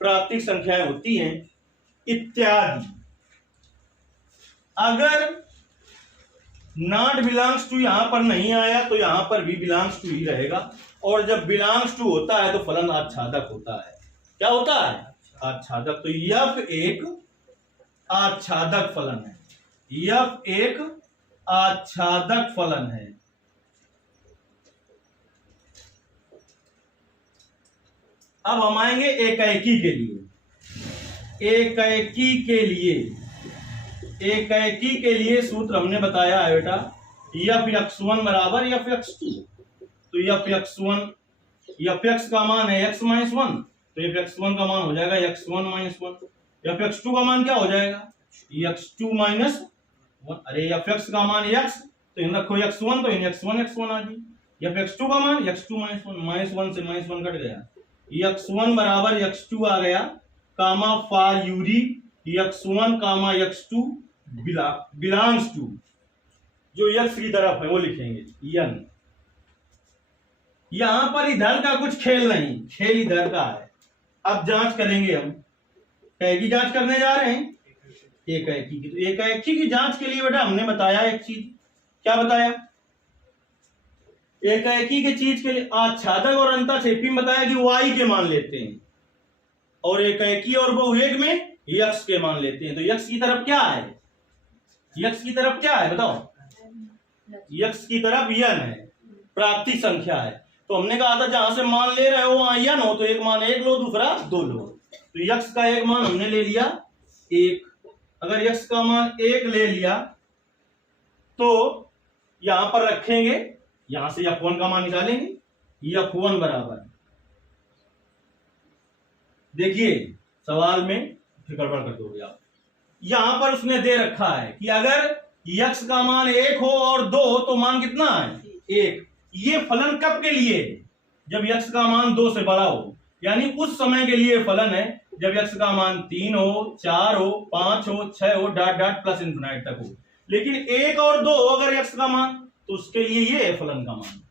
प्राकृतिक संख्याएं होती हैं इत्यादि। अगर नॉट बिलोंग्स टू यहां पर नहीं आया तो यहां पर भी बिलोंग्स टू ही रहेगा, और जब बिलोंग्स टू होता है तो फलन आच्छादक होता है। क्या होता है? आच्छादक। तो F1 आच्छादक फलन है, f एक आच्छादक फलन है। अब हम आएंगे एकाएकी के लिए। एकाएकी के लिए, एकाएकी के लिए सूत्र हमने बताया है बेटा, f(x1) बराबर f(x2). तो f(x1), f(x) का मान है x - 1, तो f(x1) का मान हो जाएगा x1 - 1। f(x2) का मान क्या हो जाएगा x2 - 1। अरे f(x) का मान x, तो इन रखो x1, तो इन x1 आ गई। f(x2) का मान x2 - 1, -1 से -1 कट गया, x1 बराबर x2 आ गया, comma for every x1 comma x2 belongs to, जो x की तरफ है वो लिखेंगे n। यहां पर इधर का कुछ खेल नहीं, खेल इधर का है। अब जांच करेंगे, हम कैकी जांच करने जा रहे हैं एकाएकी की। तो एकाएकी की जांच के लिए बेटा हमने बताया एक चीज, क्या बताया? एकाएकी की चीज के लिए आच्छादक और अंतःक्षेपी में बताया कि y के मान लेते हैं, और एकाएकी और बहुवेग में x के मान लेते हैं। तो x की तरफ क्या है? x की तरफ क्या है बताओ? x की तरफ n है, प्राप्ति संख्या है। तो हमने कहा था जहां से मान ले रहे हो वहां n हो, तो एक मान 1 लो, दूसरा 2 लो। तो x का एक मान हमने ले लिया 1। अगर x का मान 1 ले लिया तो यहां पर रखेंगे, यहां से f1 का मान निकालेंगे। f1 बराबर, देखिए सवाल में फिर गड़बड़ कर दोगे आप। यहां पर उसने दे रखा है कि अगर x का मान 1 हो और 2 हो तो मान कितना है 1। ये फलन कब के लिए? जब x का मान 2 से बड़ा हो, यानी उस समय के लिए फलन है जब x का मान 3 हो, 4 हो, 5 हो, 6 हो, डॉट डॉट प्लस इन्फिनिट तक हो। लेकिन 1 और 2 हो अगर x का मान, तो उसके लिए ये है फलन का मान।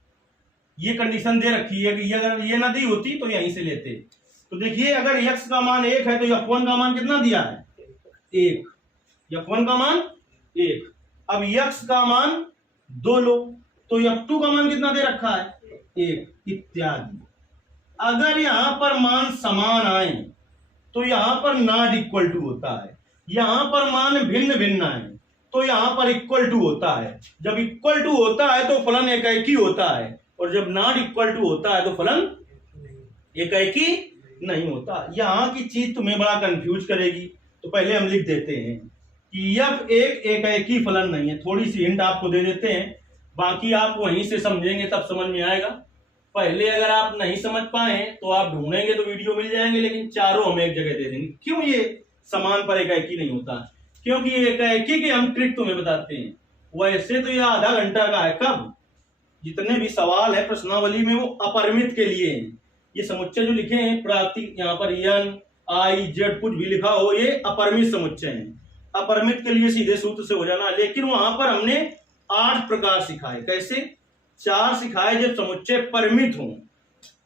ये कंडीशन दे रखी है कि ये अगर ये ना दी होती तो यहीं से लेते। तो देखिए अगर x का मान 1 है तो f1 का मान कितना दिया है 1, f1 का मान 1। अब x का मान 2 लो, तो f2 का मान कितना दे रखा है 1, इत्यादि। अगर यहां पर मान समान आए तो यहां पर नॉट इक्वल टू होता है, यहां पर मान भिन्न भिन्न आए तो यहां पर इक्वल टू होता है। जब इक्वल टू होता है तो फलन एकाएकी होता है, और जब नॉट इक्वल टू होता है तो फलन एकाएकी नहीं होता। यहां की चीज तुम्हें बड़ा कंफ्यूज करेगी, तो पहले हम लिख देते हैं कि f एक एकाएकी फलन नहीं है। थोड़ी सी हिंट आपको दे देते हैं, बाकी आप वहीं से समझेंगे तब समझ में आएगा। पहले अगर आप नहीं समझ पाए तो आप ढूंढेंगे तो वीडियो मिल जाएंगे, लेकिन चारों हम एक जगह दे देंगे। क्यों ये समान पर एकाएकी नहीं होता? क्योंकि एकाएकी के हम ट्रिक तुम्हें बताते हैं। वैसे तो ये आधा घंटा का है, कब जितने भी सवाल है प्रश्नावली में वो अपरिमित के लिए हैं। ये समुच्चय जो लिखे हैं प्राकृतिक, यहाँ पर n i z कुछ भी लिखा हो, ये अपरिमित समुच्चय हैं। अपरिमित के लिए सीधे सूत्र से हो जाना, लेकिन वहां पर हमने 8 प्रकार सिखाए। कैसे? 4 सिखाए जब समुच्चय परिमित हो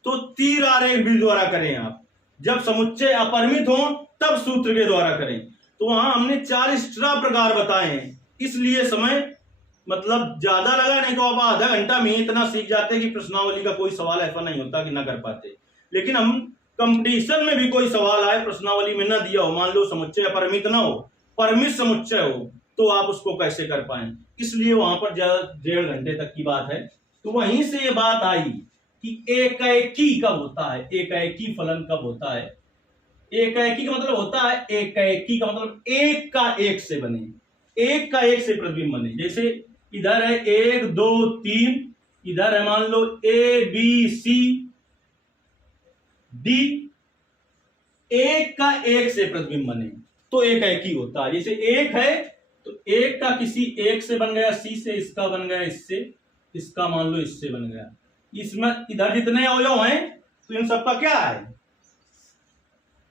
तो तीर आरेख विधि द्वारा करें आप, जब समुच्चय अपरिमित हो तब सूत्र के द्वारा करें। तो वहां हमने 4 एक्स्ट्रा प्रकार बताए हैं, इसलिए समय मतलब ज्यादा लगा, नहीं तो आप आधा घंटा में इतना सीख जाते कि प्रश्नावली का कोई सवाल ऐसा नहीं होता कि ना कर पाते। लेकिन हम कंपटीशन में भी कोई सवाल आए प्रश्नावली में ना दिया हो, मान लो समुच्चय अपरिमित ना हो, परिमित समुच्चय हो, तो आप उसको कैसे कर पाए, इसलिए वहां पर ज्यादा 1.5 घंटे तक की बात है। तो वहीं से ये बात आई कि एकाएकी कब होता है, एकाएकी फलन कब होता है। एकाएकी का मतलब होता है, एकाएकी का मतलब एक का एक से बने, एक का एक से प्रतिबिंब बने। जैसे इधर है 1 2 3, इधर है मान लो A B C D, एक का एक से प्रतिबिंब बने तो एकाएकी होता है। जैसे एक है तो एक का किसी एक से बन गया C से, इसका बन गया इससे, इसका मान लो इससे बन गया। इसमें इधर जितने अवयव हैं तो इन सबका क्या है,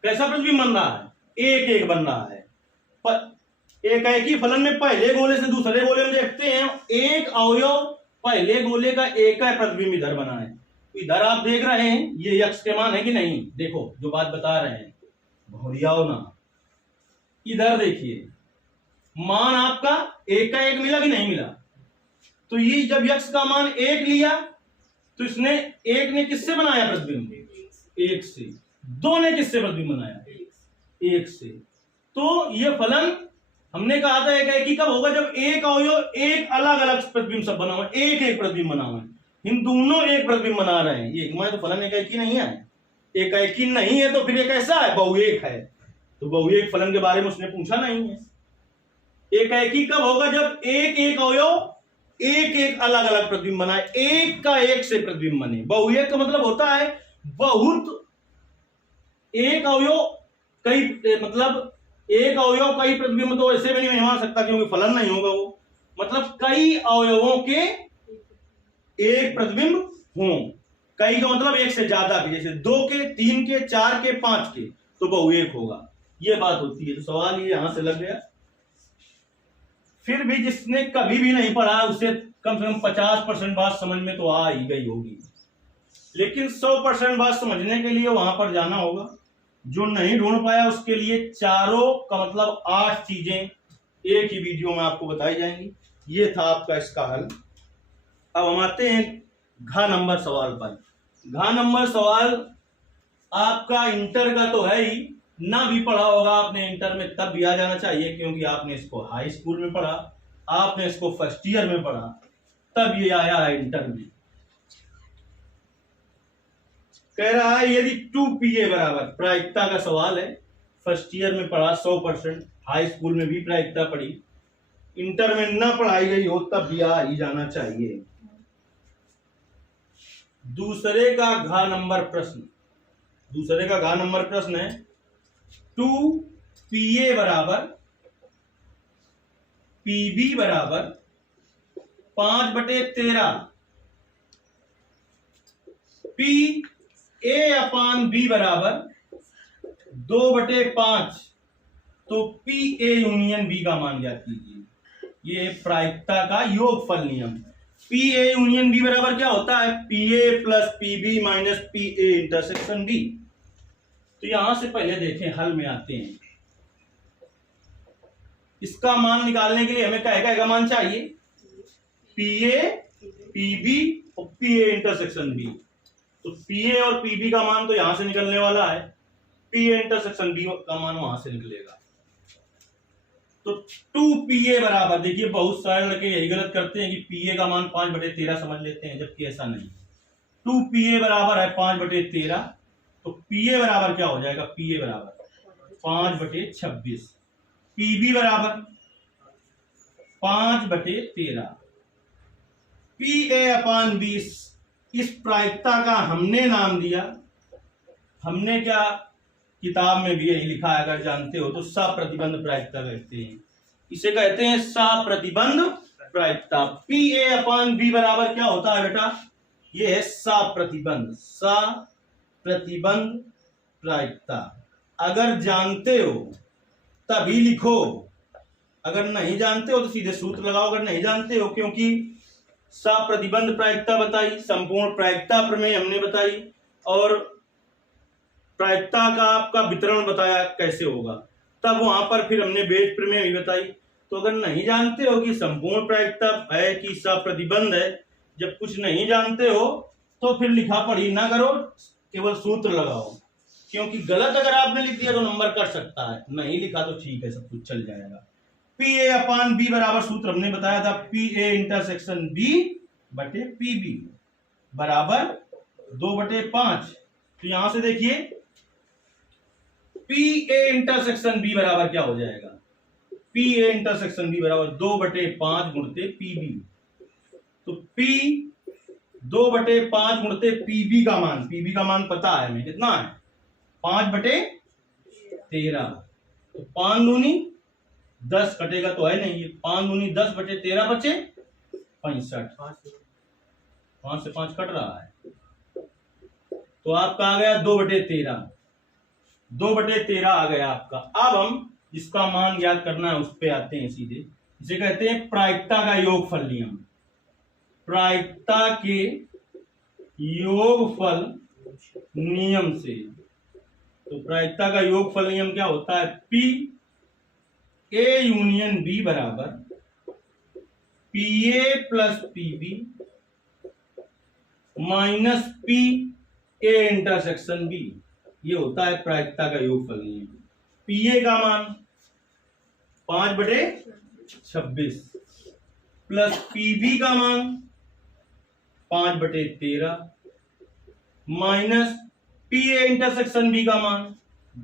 कैसा प्रतिबिंब बन रहा है, एक एक बन रहा है। पर एकाएकी फलन में पहले गोले से दूसरे गोले में देखते हैं, एक अवयव पहले गोले का एक है प्रतिबिंब इधर बना है। तो इधर आप देख रहे हैं ये x के मान है कि नहीं, देखो जो बात बता रहे हैं भौरियाओ ना। इधर देखिए मान आपका एक का एक मिला कि नहीं मिला, तो ये जब x का मान 1 लिया तो इसने एक ने किससे बनाया प्रतिबिंब, 1 से। 2 ने किससे प्रतिबिंब बनाया, 1 से। तो ये फलन हमने कहा था एक एकी कब होगा, जब एक अवयव एक अलग अलग प्रतिबिंब सब बना हुआ है, एक प्रतिबिंब बना हुआ है, इन दोनों एक प्रतिबिंब बना रहे हैं। ये तो फलन एक एकी नहीं है, एक एकी नहीं है तो फिर ये कैसा है, बहुएक है। तो बहुएक फलन के बारे में उसने पूछा नहीं है। एक एकी कब होगा, जब एक एक अवयव एक एक अलग अलग प्रतिबिंब बनाए, एक का एक से प्रतिबिंब बने। बहुएक का मतलब होता है बहुत, एक अवयव कई, मतलब एक अवयव कई प्रतिबिंब तो ऐसे भी नहीं बना सकता क्योंकि फलन नहीं होगा वो, मतलब कई अवयवों के एक प्रतिबिंब हों। कई का मतलब एक से ज्यादा के, जैसे 2 के, 3 के, 4 के, 5 के, तो बहुएक होगा। ये बात होती है। तो सवाल ये यहां से लग गया। फिर भी जिसने कभी भी नहीं पढ़ा उसे कम से कम 50% बात समझ में तो आ ही गई होगी, लेकिन 100% बात समझने के लिए वहां पर जाना होगा। जो नहीं ढूंढ पाया उसके लिए चारों का मतलब 8 चीजें एक ही वीडियो में आपको बताई जाएंगी। ये था आपका इसका हल। अब हम आते हैं घ नंबर सवाल पर। घ नंबर सवाल आपका इंटर का तो है ही, ना भी पढ़ा होगा आपने इंटर में तब भी आ जाना चाहिए, क्योंकि आपने इसको हाई स्कूल में पढ़ा, आपने इसको फर्स्ट ईयर में पढ़ा, तब ये आया है इंटर में। कह रहा है यदि 2pa बराबर, प्रायिकता का सवाल है, फर्स्ट ईयर में पढ़ा 100%, हाई स्कूल में भी प्रायिकता पढ़ी, इंटर में ना पढ़ाई गई हो तब भी आ ही जाना चाहिए। दूसरे का घ नंबर प्रश्न, दूसरे का घ नंबर प्रश्न है 2pa बराबर pb बराबर 5/13, pa/b बराबर 2/5, तो pa यूनियन b का मान ज्ञात कीजिए। ये प्रायिकता का योगफल नियम। pa यूनियन b बराबर क्या होता है, pa plus pb minus pa intersection b। तो यहां से पहले देखें, हल में आते हैं। इसका मान निकालने के लिए हमें क्या का मान चाहिए, pa pb और pa इंटरसेक्शन b। तो pa और pb का मान तो यहां से निकलने वाला है, pa इंटरसेक्शन b का मान वहां से निकलेगा। तो 2pa बराबर, देखिए बहुत सारे लड़के यही गलत करते हैं कि pa का मान 5/13 समझ लेते हैं, जबकि ऐसा नहीं। 2pa बराबर है 5/13, तो pa बराबर क्या हो जाएगा, pa बराबर 5/26, pb बराबर 5/13, pa/b। इस प्रायिकता का हमने नाम दिया, हमने क्या किताब में भी यही लिखा है, अगर जानते हो तो, सप्रतिबंध प्रायिकता कहते हैं। इसे कहते हैं सप्रतिबंध प्रायिकता। pa/b बराबर क्या होता है बेटा, ये है सप्रतिबंध, सप्रतिबंध प्रायिकता। अगर जानते हो तभी लिखो, अगर नहीं जानते हो तो सीधे सूत्र लगाओ। अगर नहीं जानते हो, क्योंकि सप्रतिबंध प्रायिकता बताई, संपूर्ण प्रायिकता प्रमेय हमने बताई, और प्रायिकता का आपका वितरण बताया कैसे होगा, तब वहां पर फिर हमने बेज प्रमेय भी बताई। तो अगर नहीं जानते हो कि संपूर्ण प्रायिकता है कि सप्रतिबंध है, जब कुछ नहीं जानते हो तो फिर लिखा पढ़ी ना करो, केवल सूत्र लगाओ। क्योंकि गलत अगर आपने लिख दिया तो नंबर कट सकता है, नहीं लिखा तो ठीक है, सब कुछ चल जाएगा। pa/b बराबर सूत्र हमने बताया था, pa इंटरसेक्शन b/pb बराबर 2/5। तो यहां से देखिए pa इंटरसेक्शन b बराबर क्या हो जाएगा, pa इंटरसेक्शन b बराबर 2/5 गुणते pb। तो p 2/5 गुणते pb का मान, pb का मान पता है हमें कितना है, 5/13। तो 5 दूनी 10 कटेगा तो है नहीं, 5 दूनी 10/13 बचे 65, 5 से 5 कट रहा है, तो आपका आ गया 2/13, 2/13 आ गया आपका। अब हम जिसका मान ज्ञात करना है उस पे आते हैं सीधे। इसे कहते हैं प्रायिकता का योगफल नियम। प्रायिकता के योगफल नियम से, तो प्रायिकता का योगफल नियम क्या होता है, pa यूनियन b बराबर pa plus pb minus pa intersection b। ये होता है प्रायिकता का योगफल नियम। pa का मान 5/26 प्लस पीबी का मान 5/13 माइनस पीए इंटरसेक्शन बी का मान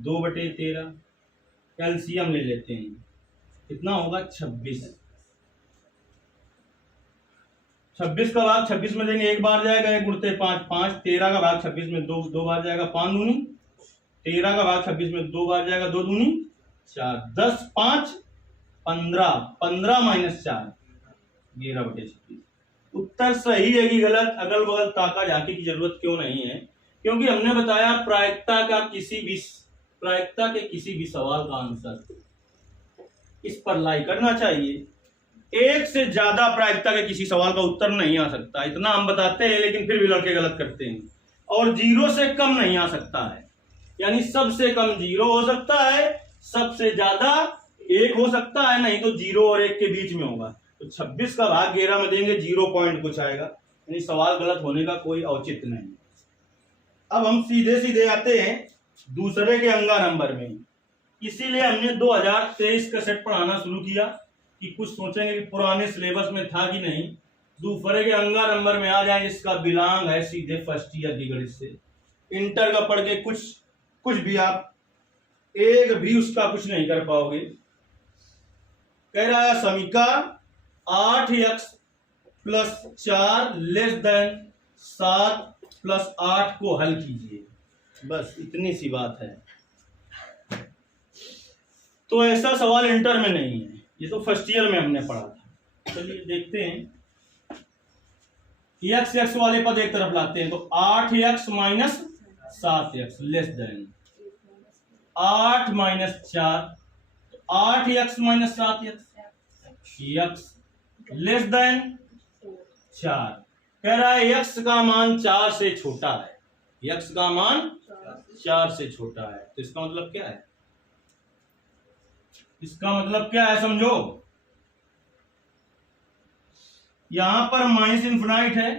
2/13। एलसीएम ले लेते हैं, कितना होगा 26। 26 का भाग 26 में देंगे, एक बार जाएगा, 1 गुणते 5 5। 13 का भाग 26 में दो बार जाएगा, 5 दूनी 13 का भाग 26 में 2 बार जाएगा, 2 दूनी 4। 10 5 15, 15 माइनस 4 11/26। उत्तर सही है कि गलत? अगल बगल ताका झांकी की जरूरत क्यों नहीं है? क्योंकि हमने बताया प्रायिकता के किसी भी सवाल का आंसर इस पर लाई करना चाहिए। एक से ज्यादा प्रायिकता के किसी सवाल का उत्तर नहीं आ सकता, इतना हम बताते हैं, लेकिन फिर भी लड़के गलत करते हैं। और 0 से कम नहीं आ सकता है, यानी सबसे कम 0 हो सकता है, सबसे ज्यादा 1 हो सकता है, नहीं तो 0 और 1 के बीच में होगा। तो 26 का भाग 11 में देंगे, 0 पॉइंट कुछ आएगा, यानी सवाल गलत होने का कोई औचित्य नहीं। अब हम सीधे सीधे आते हैं दूसरे के अंगा नंबर में। इसीलिए हमने 2023 का सेट पढ़ाना शुरू किया कि कुछ सोचेंगे कि पुराने सिलेबस में था कि नहीं। दूसरे के अंगा नंबर में आ जाए, जिसका बिलोंग है सीधे फर्स्ट ईयर की गणित से। इंटर का पढ़ के कुछ भी आप एक भी उसका कुछ नहीं कर पाओगे। कह रहा है समीका 8x plus 4 less than 7 plus 8 को हल कीजिए। बस इतनी सी बात है। तो ऐसा सवाल इंटर में नहीं है, ये तो फर्स्ट ईयर में हमने पढ़ा था। चलिए देखते हैं। x वाले पद एक तरफ लाते हैं, तो 8x minus 7x less than 8 minus 4, 8x minus 7x x less than 4। कह रहा है x का मान 4 से छोटा है, x का मान 4 से छोटा है। तो इसका मतलब क्या है? इसका मतलब क्या है समझो। यहां पर माइनस इन्फिनाइट है,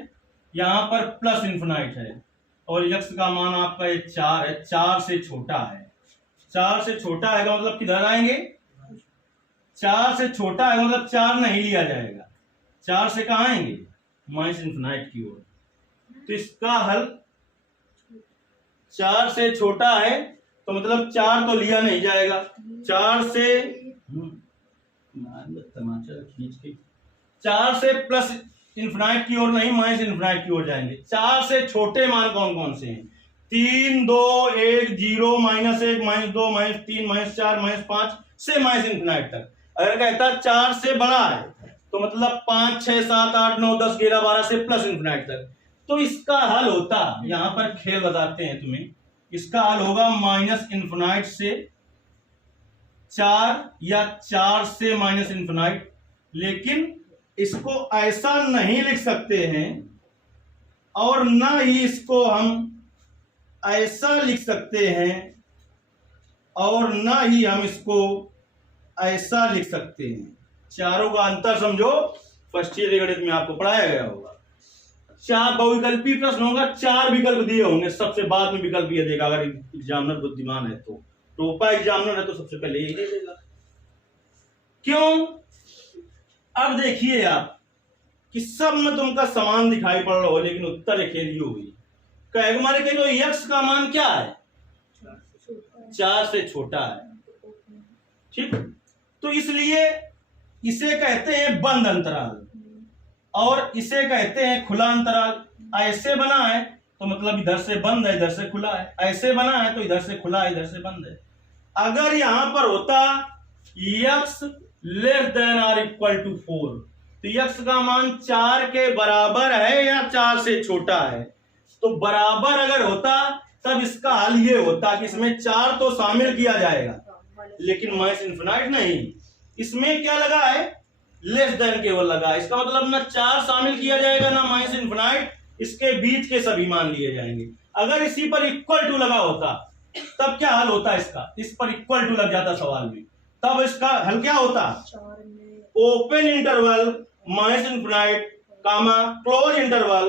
यहां पर प्लस इन्फिनाइट है, और x का मान आपका ये 4 है, 4 से छोटा है। 4 से छोटा है का मतलब किधर आएंगे? 4 से छोटा है मतलब 4 नहीं लिया जाएगा, 4 से कहां आएंगे? माइनस इन्फिनाइट की ओर। तो इसका हल 4 से छोटा है, तो मतलब 4 तो लिया नहीं जाएगा। 4 से तमाचा खींच के 4 से प्लस इन्फिनाइट की ओर नहीं, माइनस इन्फिनाइट की ओर जाएंगे। 4 से छोटे मान कौन कौन से हैं? 3 2 1 0 -1 -2 -3 -4 -5 से माइनस इन्फिनाइट तक। अगर कहता 4 से बड़ा है तो मतलब 5 6 7 8 9 10 11 12 से प्लस इन्फिनाइट तक। तो इसका हल होता, यहां पर खेल बताते हैं तुम्हें, इसका हल होगा माइनस इन्फिनाइट से 4 या 4 से माइनस इन्फिनाइट। लेकिन इसको ऐसा नहीं लिख सकते हैं और ना ही इसको हम ऐसा लिख सकते हैं और ना ही हम इसको ऐसा लिख सकते हैं। चारों का अंतर समझो, फर्स्ट ईयर गणित में आपको पढ़ाया गया होगा। 4 बहुविकल्पी प्रश्न होगा, 4 विकल्प दिए होंगे, सबसे बाद में विकल्प ये देगा। अगर एग्जामिनर बुद्धिमान है तो, टोपा एग्जामिनर है तो सबसे पहले यही दे देगा। क्यों? अब देखिए आप कि सब में तुमका समान दिखाई पड़ रहा हो, लेकिन उत्तर एक ही होगी। कहेगा मारे कहीं तो x का मान क्या है? 4 से छोटा है। ठीक, तो इसलिए इसे कहते हैं बंद अंतराल और इसे कहते हैं खुला अंतराल। ऐसे बना है तो मतलब इधर से बंद है, इधर से खुला है। ऐसे बना है तो इधर से खुला है, इधर से बंद है। अगर यहां पर होता x लेस देन और इक्वल टू 4, तो x का मान 4 के बराबर है या 4 से छोटा है। तो बराबर अगर होता तब इसका हल ये होता कि इसमें 4 तो शामिल किया जाएगा, लेकिन माइनस इन्फिनाइट नहीं। इसमें क्या लगा है? लेस देन केवल लगा। इसका मतलब ना 4 शामिल किया जाएगा ना माइनस इन्फिनाइट, इसके बीच के सभी मान लिए जाएंगे। अगर इसी पर इक्वल टू लगा होता तब क्या हल होता इसका? इस पर इक्वल टू लग जाता सवाल में, तब इसका हल क्या होता? ओपन इंटरवल माइनस इन्फिनाइट कामा क्लोज इंटरवल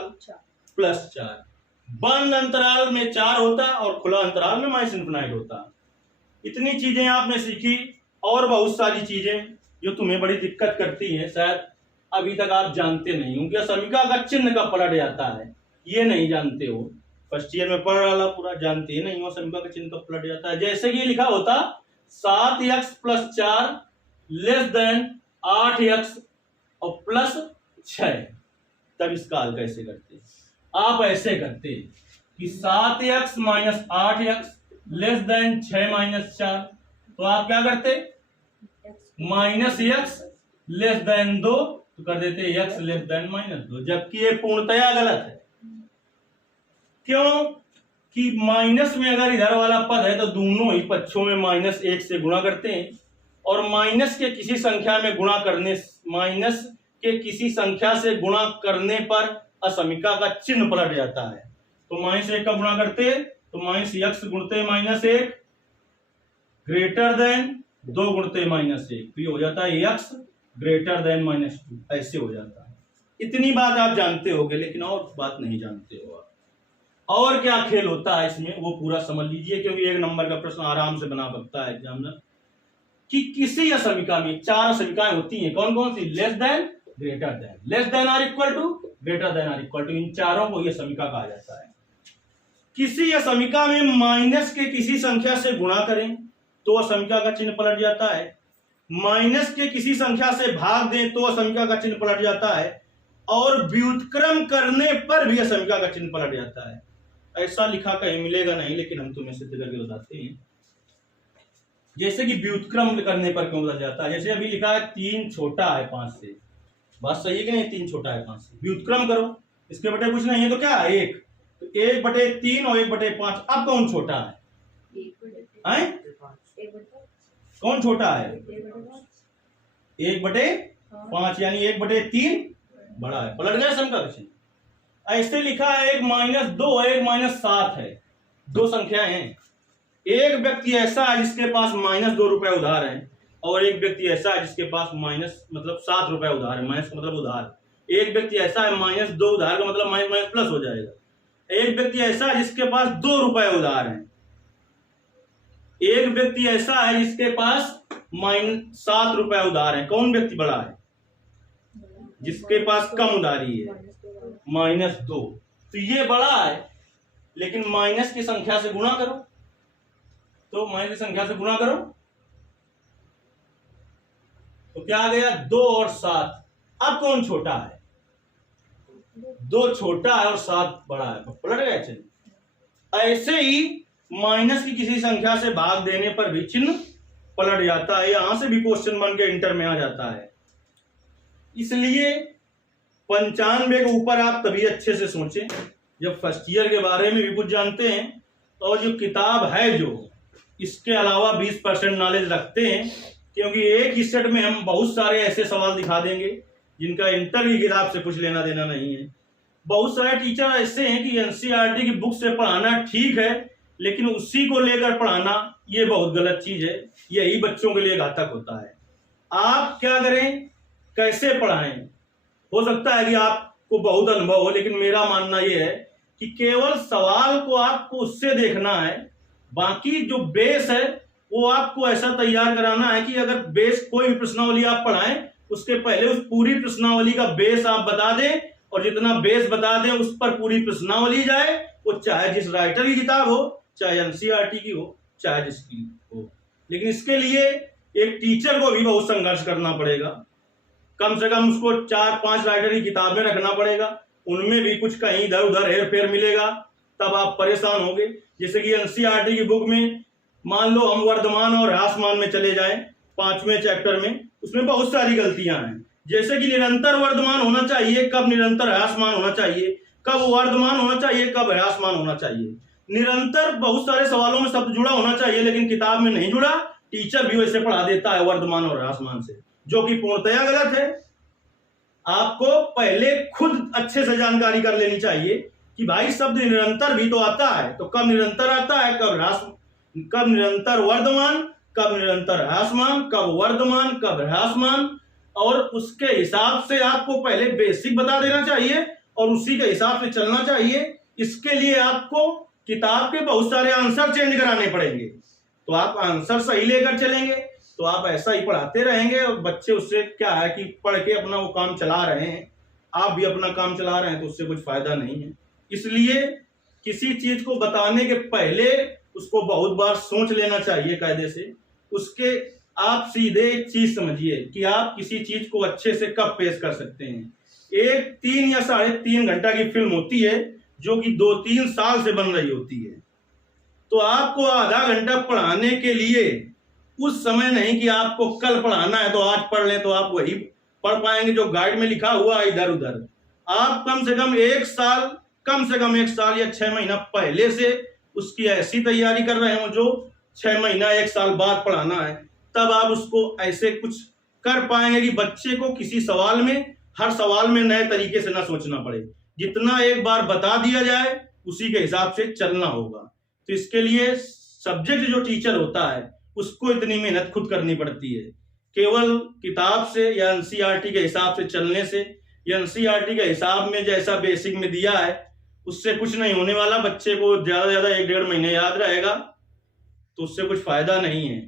प्लस 4। बंद अंतराल में 4 होता और खुला अंतराल में माइनस इन्फिनाइट होता। इतनी चीजें आपने सीखी और बहुत सारी चीजें जो तुम्हें बड़ी दिक्कत करती हैं, शायद अभी तक आप जानते नहीं होंगे। समीका का चिन्ह कब पलट जाता है ये नहीं जानते हो, फर्स्ट ईयर में पढ़ रहा पूरा जानते ही नहीं हो समीका का चिन्ह कब पलट जाता है। जैसे कि लिखा होता 7x + 4 < 8x और +6, तब इसका हल कैसे करते? आप ऐसे करते कि 7x - 8x < 6 - 4, तो आप क्या करते? -x < 2 तो कर देते x < -2, जबकि ये पूर्णतया गलत है। क्यों कि माइनस में अगर इधर वाला पद है तो दोनों ही पक्षों में -1 से गुणा करते हैं, और माइनस के किसी संख्या से गुणा करने पर असमीका का चिन्ह पलट जाता है। तो -1 का गुणा करते तो -x गुणते -1 ग्रेटर देन 2 गुणते -1, तो ये हो जाता है x ग्रेटर देन -2, ऐसे हो जाता है। इतनी बात आप जानते होगे, लेकिन और बात नहीं जानते हो आप। और क्या खेल होता है इसमें वो पूरा समझ लीजिए, क्योंकि 1 नंबर का प्रश्न आराम से बना सकता है एग्जामिनर। कि किसी असमीका में 4 असमीकाएं होती हैं, कौन कौन सी? Less than, greater than, less than or equal to, greater than or equal to, इन चारों को यह समीका कहा जाता है। किसी असमीका में माइनस के किसी संख्या से गुणा करें तो असमीका का चिन्ह पलट जाता है, माइनस के किसी संख्या से भाग दें तो असमीका का चिन्ह पलट जाता है, और व्युत्क्रम करने पर भी असमीका का चिन्ह पलट जाता है। ऐसा लिखा कहीं मिलेगा नहीं, लेकिन हम तुम्हें सिद्ध करके बताते हैं। जैसे कि व्युत्क्रम करने पर क्यों बदल जाता है, जैसे अभी लिखा है 3 छोटा है 5 से, बात सही है कि नहीं? 3 छोटा है 5 से, व्युत्क्रम करो, इसके बटे कुछ नहीं है तो क्या है? 1, तो 1/3 और 1/5, अब कौन छोटा है? कौन छोटा है? 1/5, यानी 1/3 बड़ा है, पलट गया समीका का चिन्ह। ऐसे लिखा है एक -2 और एक -7 है, दो संख्याएं हैं। एक व्यक्ति ऐसा है जिसके पास -2 रुपए उधार है, और एक व्यक्ति ऐसा है जिसके पास -7 रुपए उधार है। माइनस मतलब उधार। एक व्यक्ति ऐसा है -2 उधार का मतलब माइनस प्लस हो जाएगा। एक व्यक्ति ऐसा है जिसके पास 2 रुपए उधार है, एक व्यक्ति ऐसा है जिसके पास -7 रुपए उधार है। कौन व्यक्ति बड़ा है? जिसके पास कम उधारी है, -2, तो ये बड़ा है। लेकिन माइनस की संख्या से गुणा करो, तो माइनस की संख्या से गुणा करो तो क्या आ गया? 2 और 7। अब कौन छोटा है? 2 छोटा है और 7 बड़ा है, पलट गया चिन्ह। ऐसे ही माइनस की किसी संख्या से भाग देने पर भी चिन्ह पलट जाता है। यहां से भी क्वेश्चन बन के इंटर में आ जाता है। इसलिए 95 के ऊपर आप तभी अच्छे से सोचें जब फर्स्ट ईयर के बारे में भी कुछ जानते हैं, और जो किताब है जो इसके अलावा 20% नॉलेज रखते हैं, क्योंकि एक ही सेट में हम बहुत सारे ऐसे सवाल दिखा देंगे जिनका इंटर की किताब से कुछ लेना देना नहीं है। बहुत सारे टीचर ऐसे हैं कि एनसीईआरटी की बुक से पढ़ाना ठीक है, लेकिन उसी को लेकर पढ़ाना ये बहुत गलत चीज है, यही बच्चों के लिए घातक होता है। आप क्या करें, कैसे पढ़ाएं? हो सकता है कि आपको बहुत अनुभव हो, लेकिन मेरा मानना यह है कि केवल सवाल को आपको उससे देखना है, बाकी जो बेस है वो आपको ऐसा तैयार कराना है कि अगर बेस कोई भी प्रश्नावली आप पढ़ाएं उसके पहले उस पूरी प्रश्नावली का बेस आप बता दें, और जितना बेस बता दें उस पर पूरी प्रश्नावली जाए, वो चाहे जिस राइटर की किताब हो, चाहे एनसीईआरटी की हो, चाहे जिसकी हो। लेकिन इसके लिए एक टीचर को भी बहुत संघर्ष करना पड़ेगा, कम से कम उसको 4-5 राइटर की किताबें रखना पड़ेगा, उनमें भी कुछ कहीं इधर उधर हेर फेर मिलेगा, तब आप परेशान होंगे। जैसे कि एनसीईआरटी की बुक में मान लो हम वर्धमान और ह्रासमान में चले जाएं, 5वें चैप्टर में, उसमें बहुत सारी गलतियां हैं। जैसे कि निरंतर वर्धमान होना चाहिए, कब निरंतर ह्रासमान होना चाहिए, कब वर्धमान होना चाहिए, कब ह्रासमान होना चाहिए। निरंतर बहुत सारे सवालों में शब्द जुड़ा होना चाहिए, लेकिन किताब में नहीं जुड़ा, टीचर भी वैसे पढ़ा देता है वर्धमान और ह्रासमान से, जो कि पूर्णतया गलत है। आपको पहले खुद अच्छे से जानकारी कर लेनी चाहिए कि भाई शब्द निरंतर भी तो आता है, तो कब निरंतर आता है, कब निरंतर वर्धमान, कब निरंतर ह्रासमान, कब वर्धमान, कब ह्रासमान, और उसके हिसाब से आपको पहले बेसिक बता देना चाहिए और उसी के हिसाब से चलना चाहिए। इसके लिए आपको किताब के बहुत सारे आंसर चेंज कराने पड़ेंगे, तो आप आंसर सही लेकर चलेंगे तो आप ऐसा ही पढ़ाते रहेंगे और बच्चे उससे क्या है कि पढ़ के अपना वो काम चला रहे हैं, आप भी अपना काम चला रहे हैं, तो उससे कुछ फायदा नहीं है। इसलिए किसी चीज को बताने के पहले उसको बहुत बार सोच लेना चाहिए कायदे से। उसके आप सीधे एक चीज समझिए कि आप किसी चीज को अच्छे से कब पेश कर सकते हैं। एक 3 या 3.5 घंटा की फिल्म होती है जो कि 2-3 साल से बन रही होती है, तो आपको आधा घंटा पढ़ाने के लिए उस समय नहीं कि आपको कल पढ़ाना है तो आज पढ़ लें तो आप वही पढ़ पाएंगे जो गाइड में लिखा हुआ है इधर उधर। आप कम से कम 1 साल, कम से कम 1 साल या 6 महीना पहले से उसकी ऐसी तैयारी कर रहे हो जो 6 महीना 1 साल बाद पढ़ाना है, तब आप उसको ऐसे कुछ कर पाएंगे कि बच्चे को किसी सवाल में, हर सवाल में नए तरीके से ना सोचना पड़े। जितना एक बार बता दिया जाए उसी के हिसाब से चलना होगा। तो इसके लिए सब्जेक्ट जो टीचर होता है उसको इतनी मेहनत खुद करनी पड़ती है। केवल किताब से या एनसीईआरटी के हिसाब से चलने से, या एनसीईआरटी के हिसाब में जैसा बेसिक में दिया है उससे कुछ नहीं होने वाला। बच्चे को ज्यादा से ज्यादा 1-1.5 महीने याद रहेगा, तो उससे कुछ फायदा नहीं है।